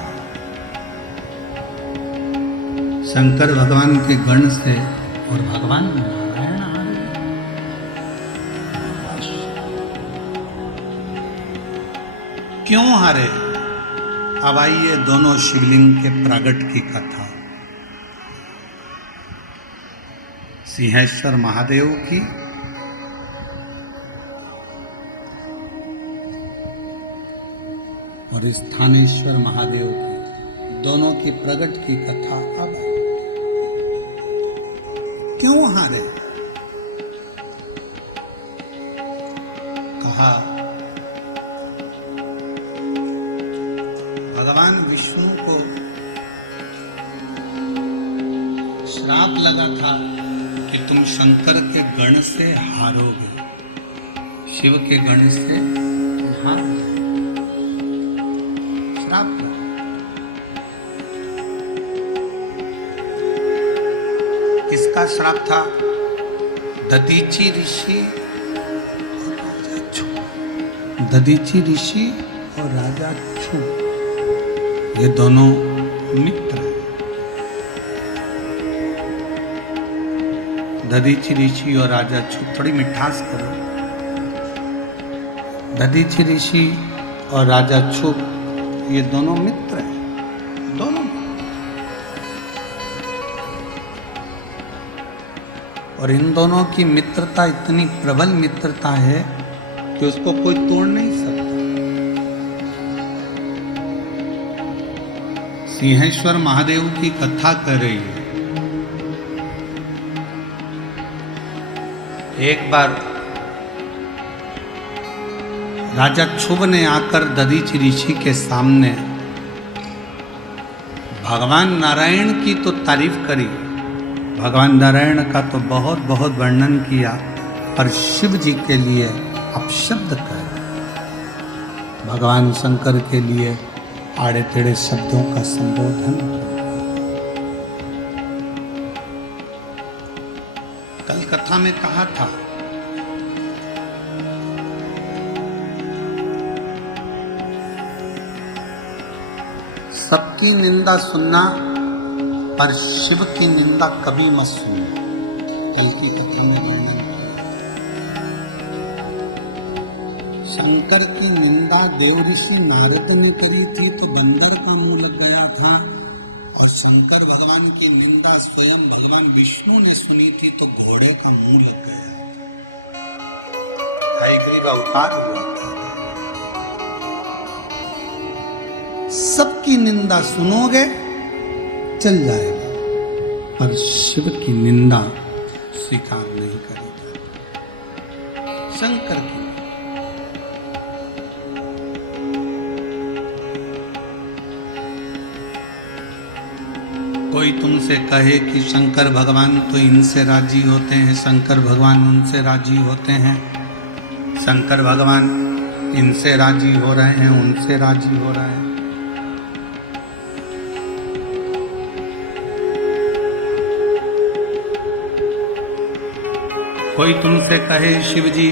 शंकर भगवान के गण से और भगवान नारायण हार गए। क्यों हारे? अब आइए दोनों शिवलिंग के प्रगट की कथा। सिंहेश्वर महादेव की और स्थानेश्वर महादेव की, दोनों की प्रगट की कथा अब। क्यों हारे? कहा भगवान विष्णु को श्राप लगा था कि तुम शंकर के गण से हारोगे, शिव के गण से हारोगे। श्राप किसका श्राप था? दधीची ऋषि और राजा छू। दधीची ऋषि और राजा छू ये दोनों मित्र हैं। दधीची ऋषि और राजा छू, थोड़ी मिठास करो। दधीची ऋषि और राजा छू ये दोनों मित्र हैं, दोनों। और इन दोनों की मित्रता इतनी प्रबल मित्रता है कि उसको कोई तोड़ नहीं सकता। सिंहेश्वर महादेव की कथा कर रही है। एक बार राजा क्षुभ ने आकर दधीची ऋषि के सामने भगवान नारायण की तो तारीफ करी, भगवान नारायण का तो बहुत बहुत वर्णन किया, पर शिव जी के लिए अपशब्द कर, भगवान शंकर के लिए आड़े टेढ़े शब्दों का संबोधन। कथा में कहा था, सबकी निंदा सुनना पर शिव की निंदा कभी मत सुनना। कल की कथा में वर्णन किया। शंकर की निंदा देव ऋषि नारद ने करी थी तो बंदर का मुंह लग गया था, और शंकर भगवान की निंदा स्वयं भगवान विष्णु ने सुनी थी तो घोड़े का मुंह लग गया। हयग्रीव अवतार हुआ था। सबकी निंदा सुनोगे चल जाएगा, पर शिव की निंदा स्वीकार नहीं करेगा। शंकर की कोई तुमसे कहे कि शंकर भगवान तो इनसे राजी होते हैं, शंकर भगवान उनसे राजी होते हैं, शंकर भगवान इनसे राजी हो रहे हैं, उनसे राजी हो रहे हैं। कोई तुमसे कहे शिव जी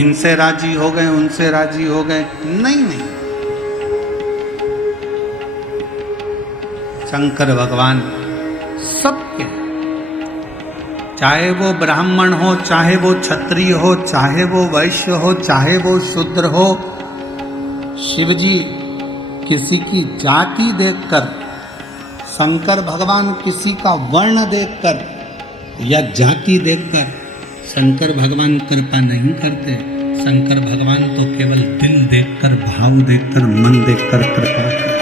इनसे राजी हो गए, उनसे राजी हो गए, नहीं नहीं, शंकर भगवान सबके, चाहे वो ब्राह्मण हो, चाहे वो क्षत्रिय हो, चाहे वो वैश्य हो, चाहे वो शूद्र हो, शिव जी किसी की जाति देखकर, शंकर भगवान किसी का वर्ण देखकर या जाति देखकर शंकर भगवान कृपा नहीं करते। शंकर भगवान तो केवल दिल देखकर, भाव देखकर, मन देखकर कृपा करते।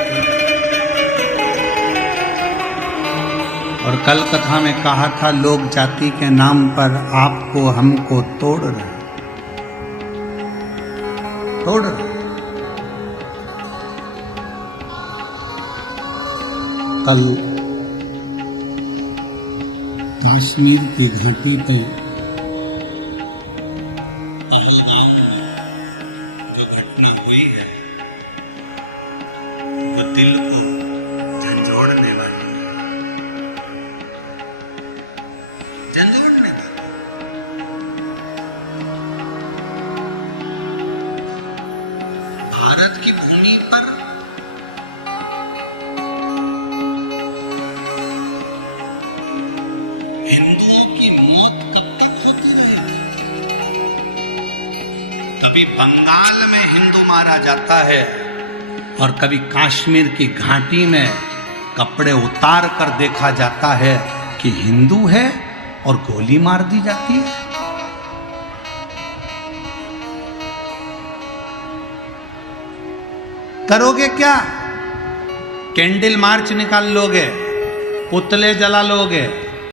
और कल कथा में कहा था, लोग जाति के नाम पर आपको हमको तोड़ रहे। कल कश्मीर की घाटी पे पहलगाम में जो घटना हुई है, तो दिल को झंझोड़ने वाली, भारत की भूमि पर हिंदुओं की मौत कब तक होती रहेगी? कभी बंगाल में हिंदू मारा जाता है और कभी कश्मीर की घाटी में कपड़े उतार कर देखा जाता है कि हिंदू है और गोली मार दी जाती है। करोगे क्या? कैंडल मार्च निकाल लोगे, पुतले जला लोगे,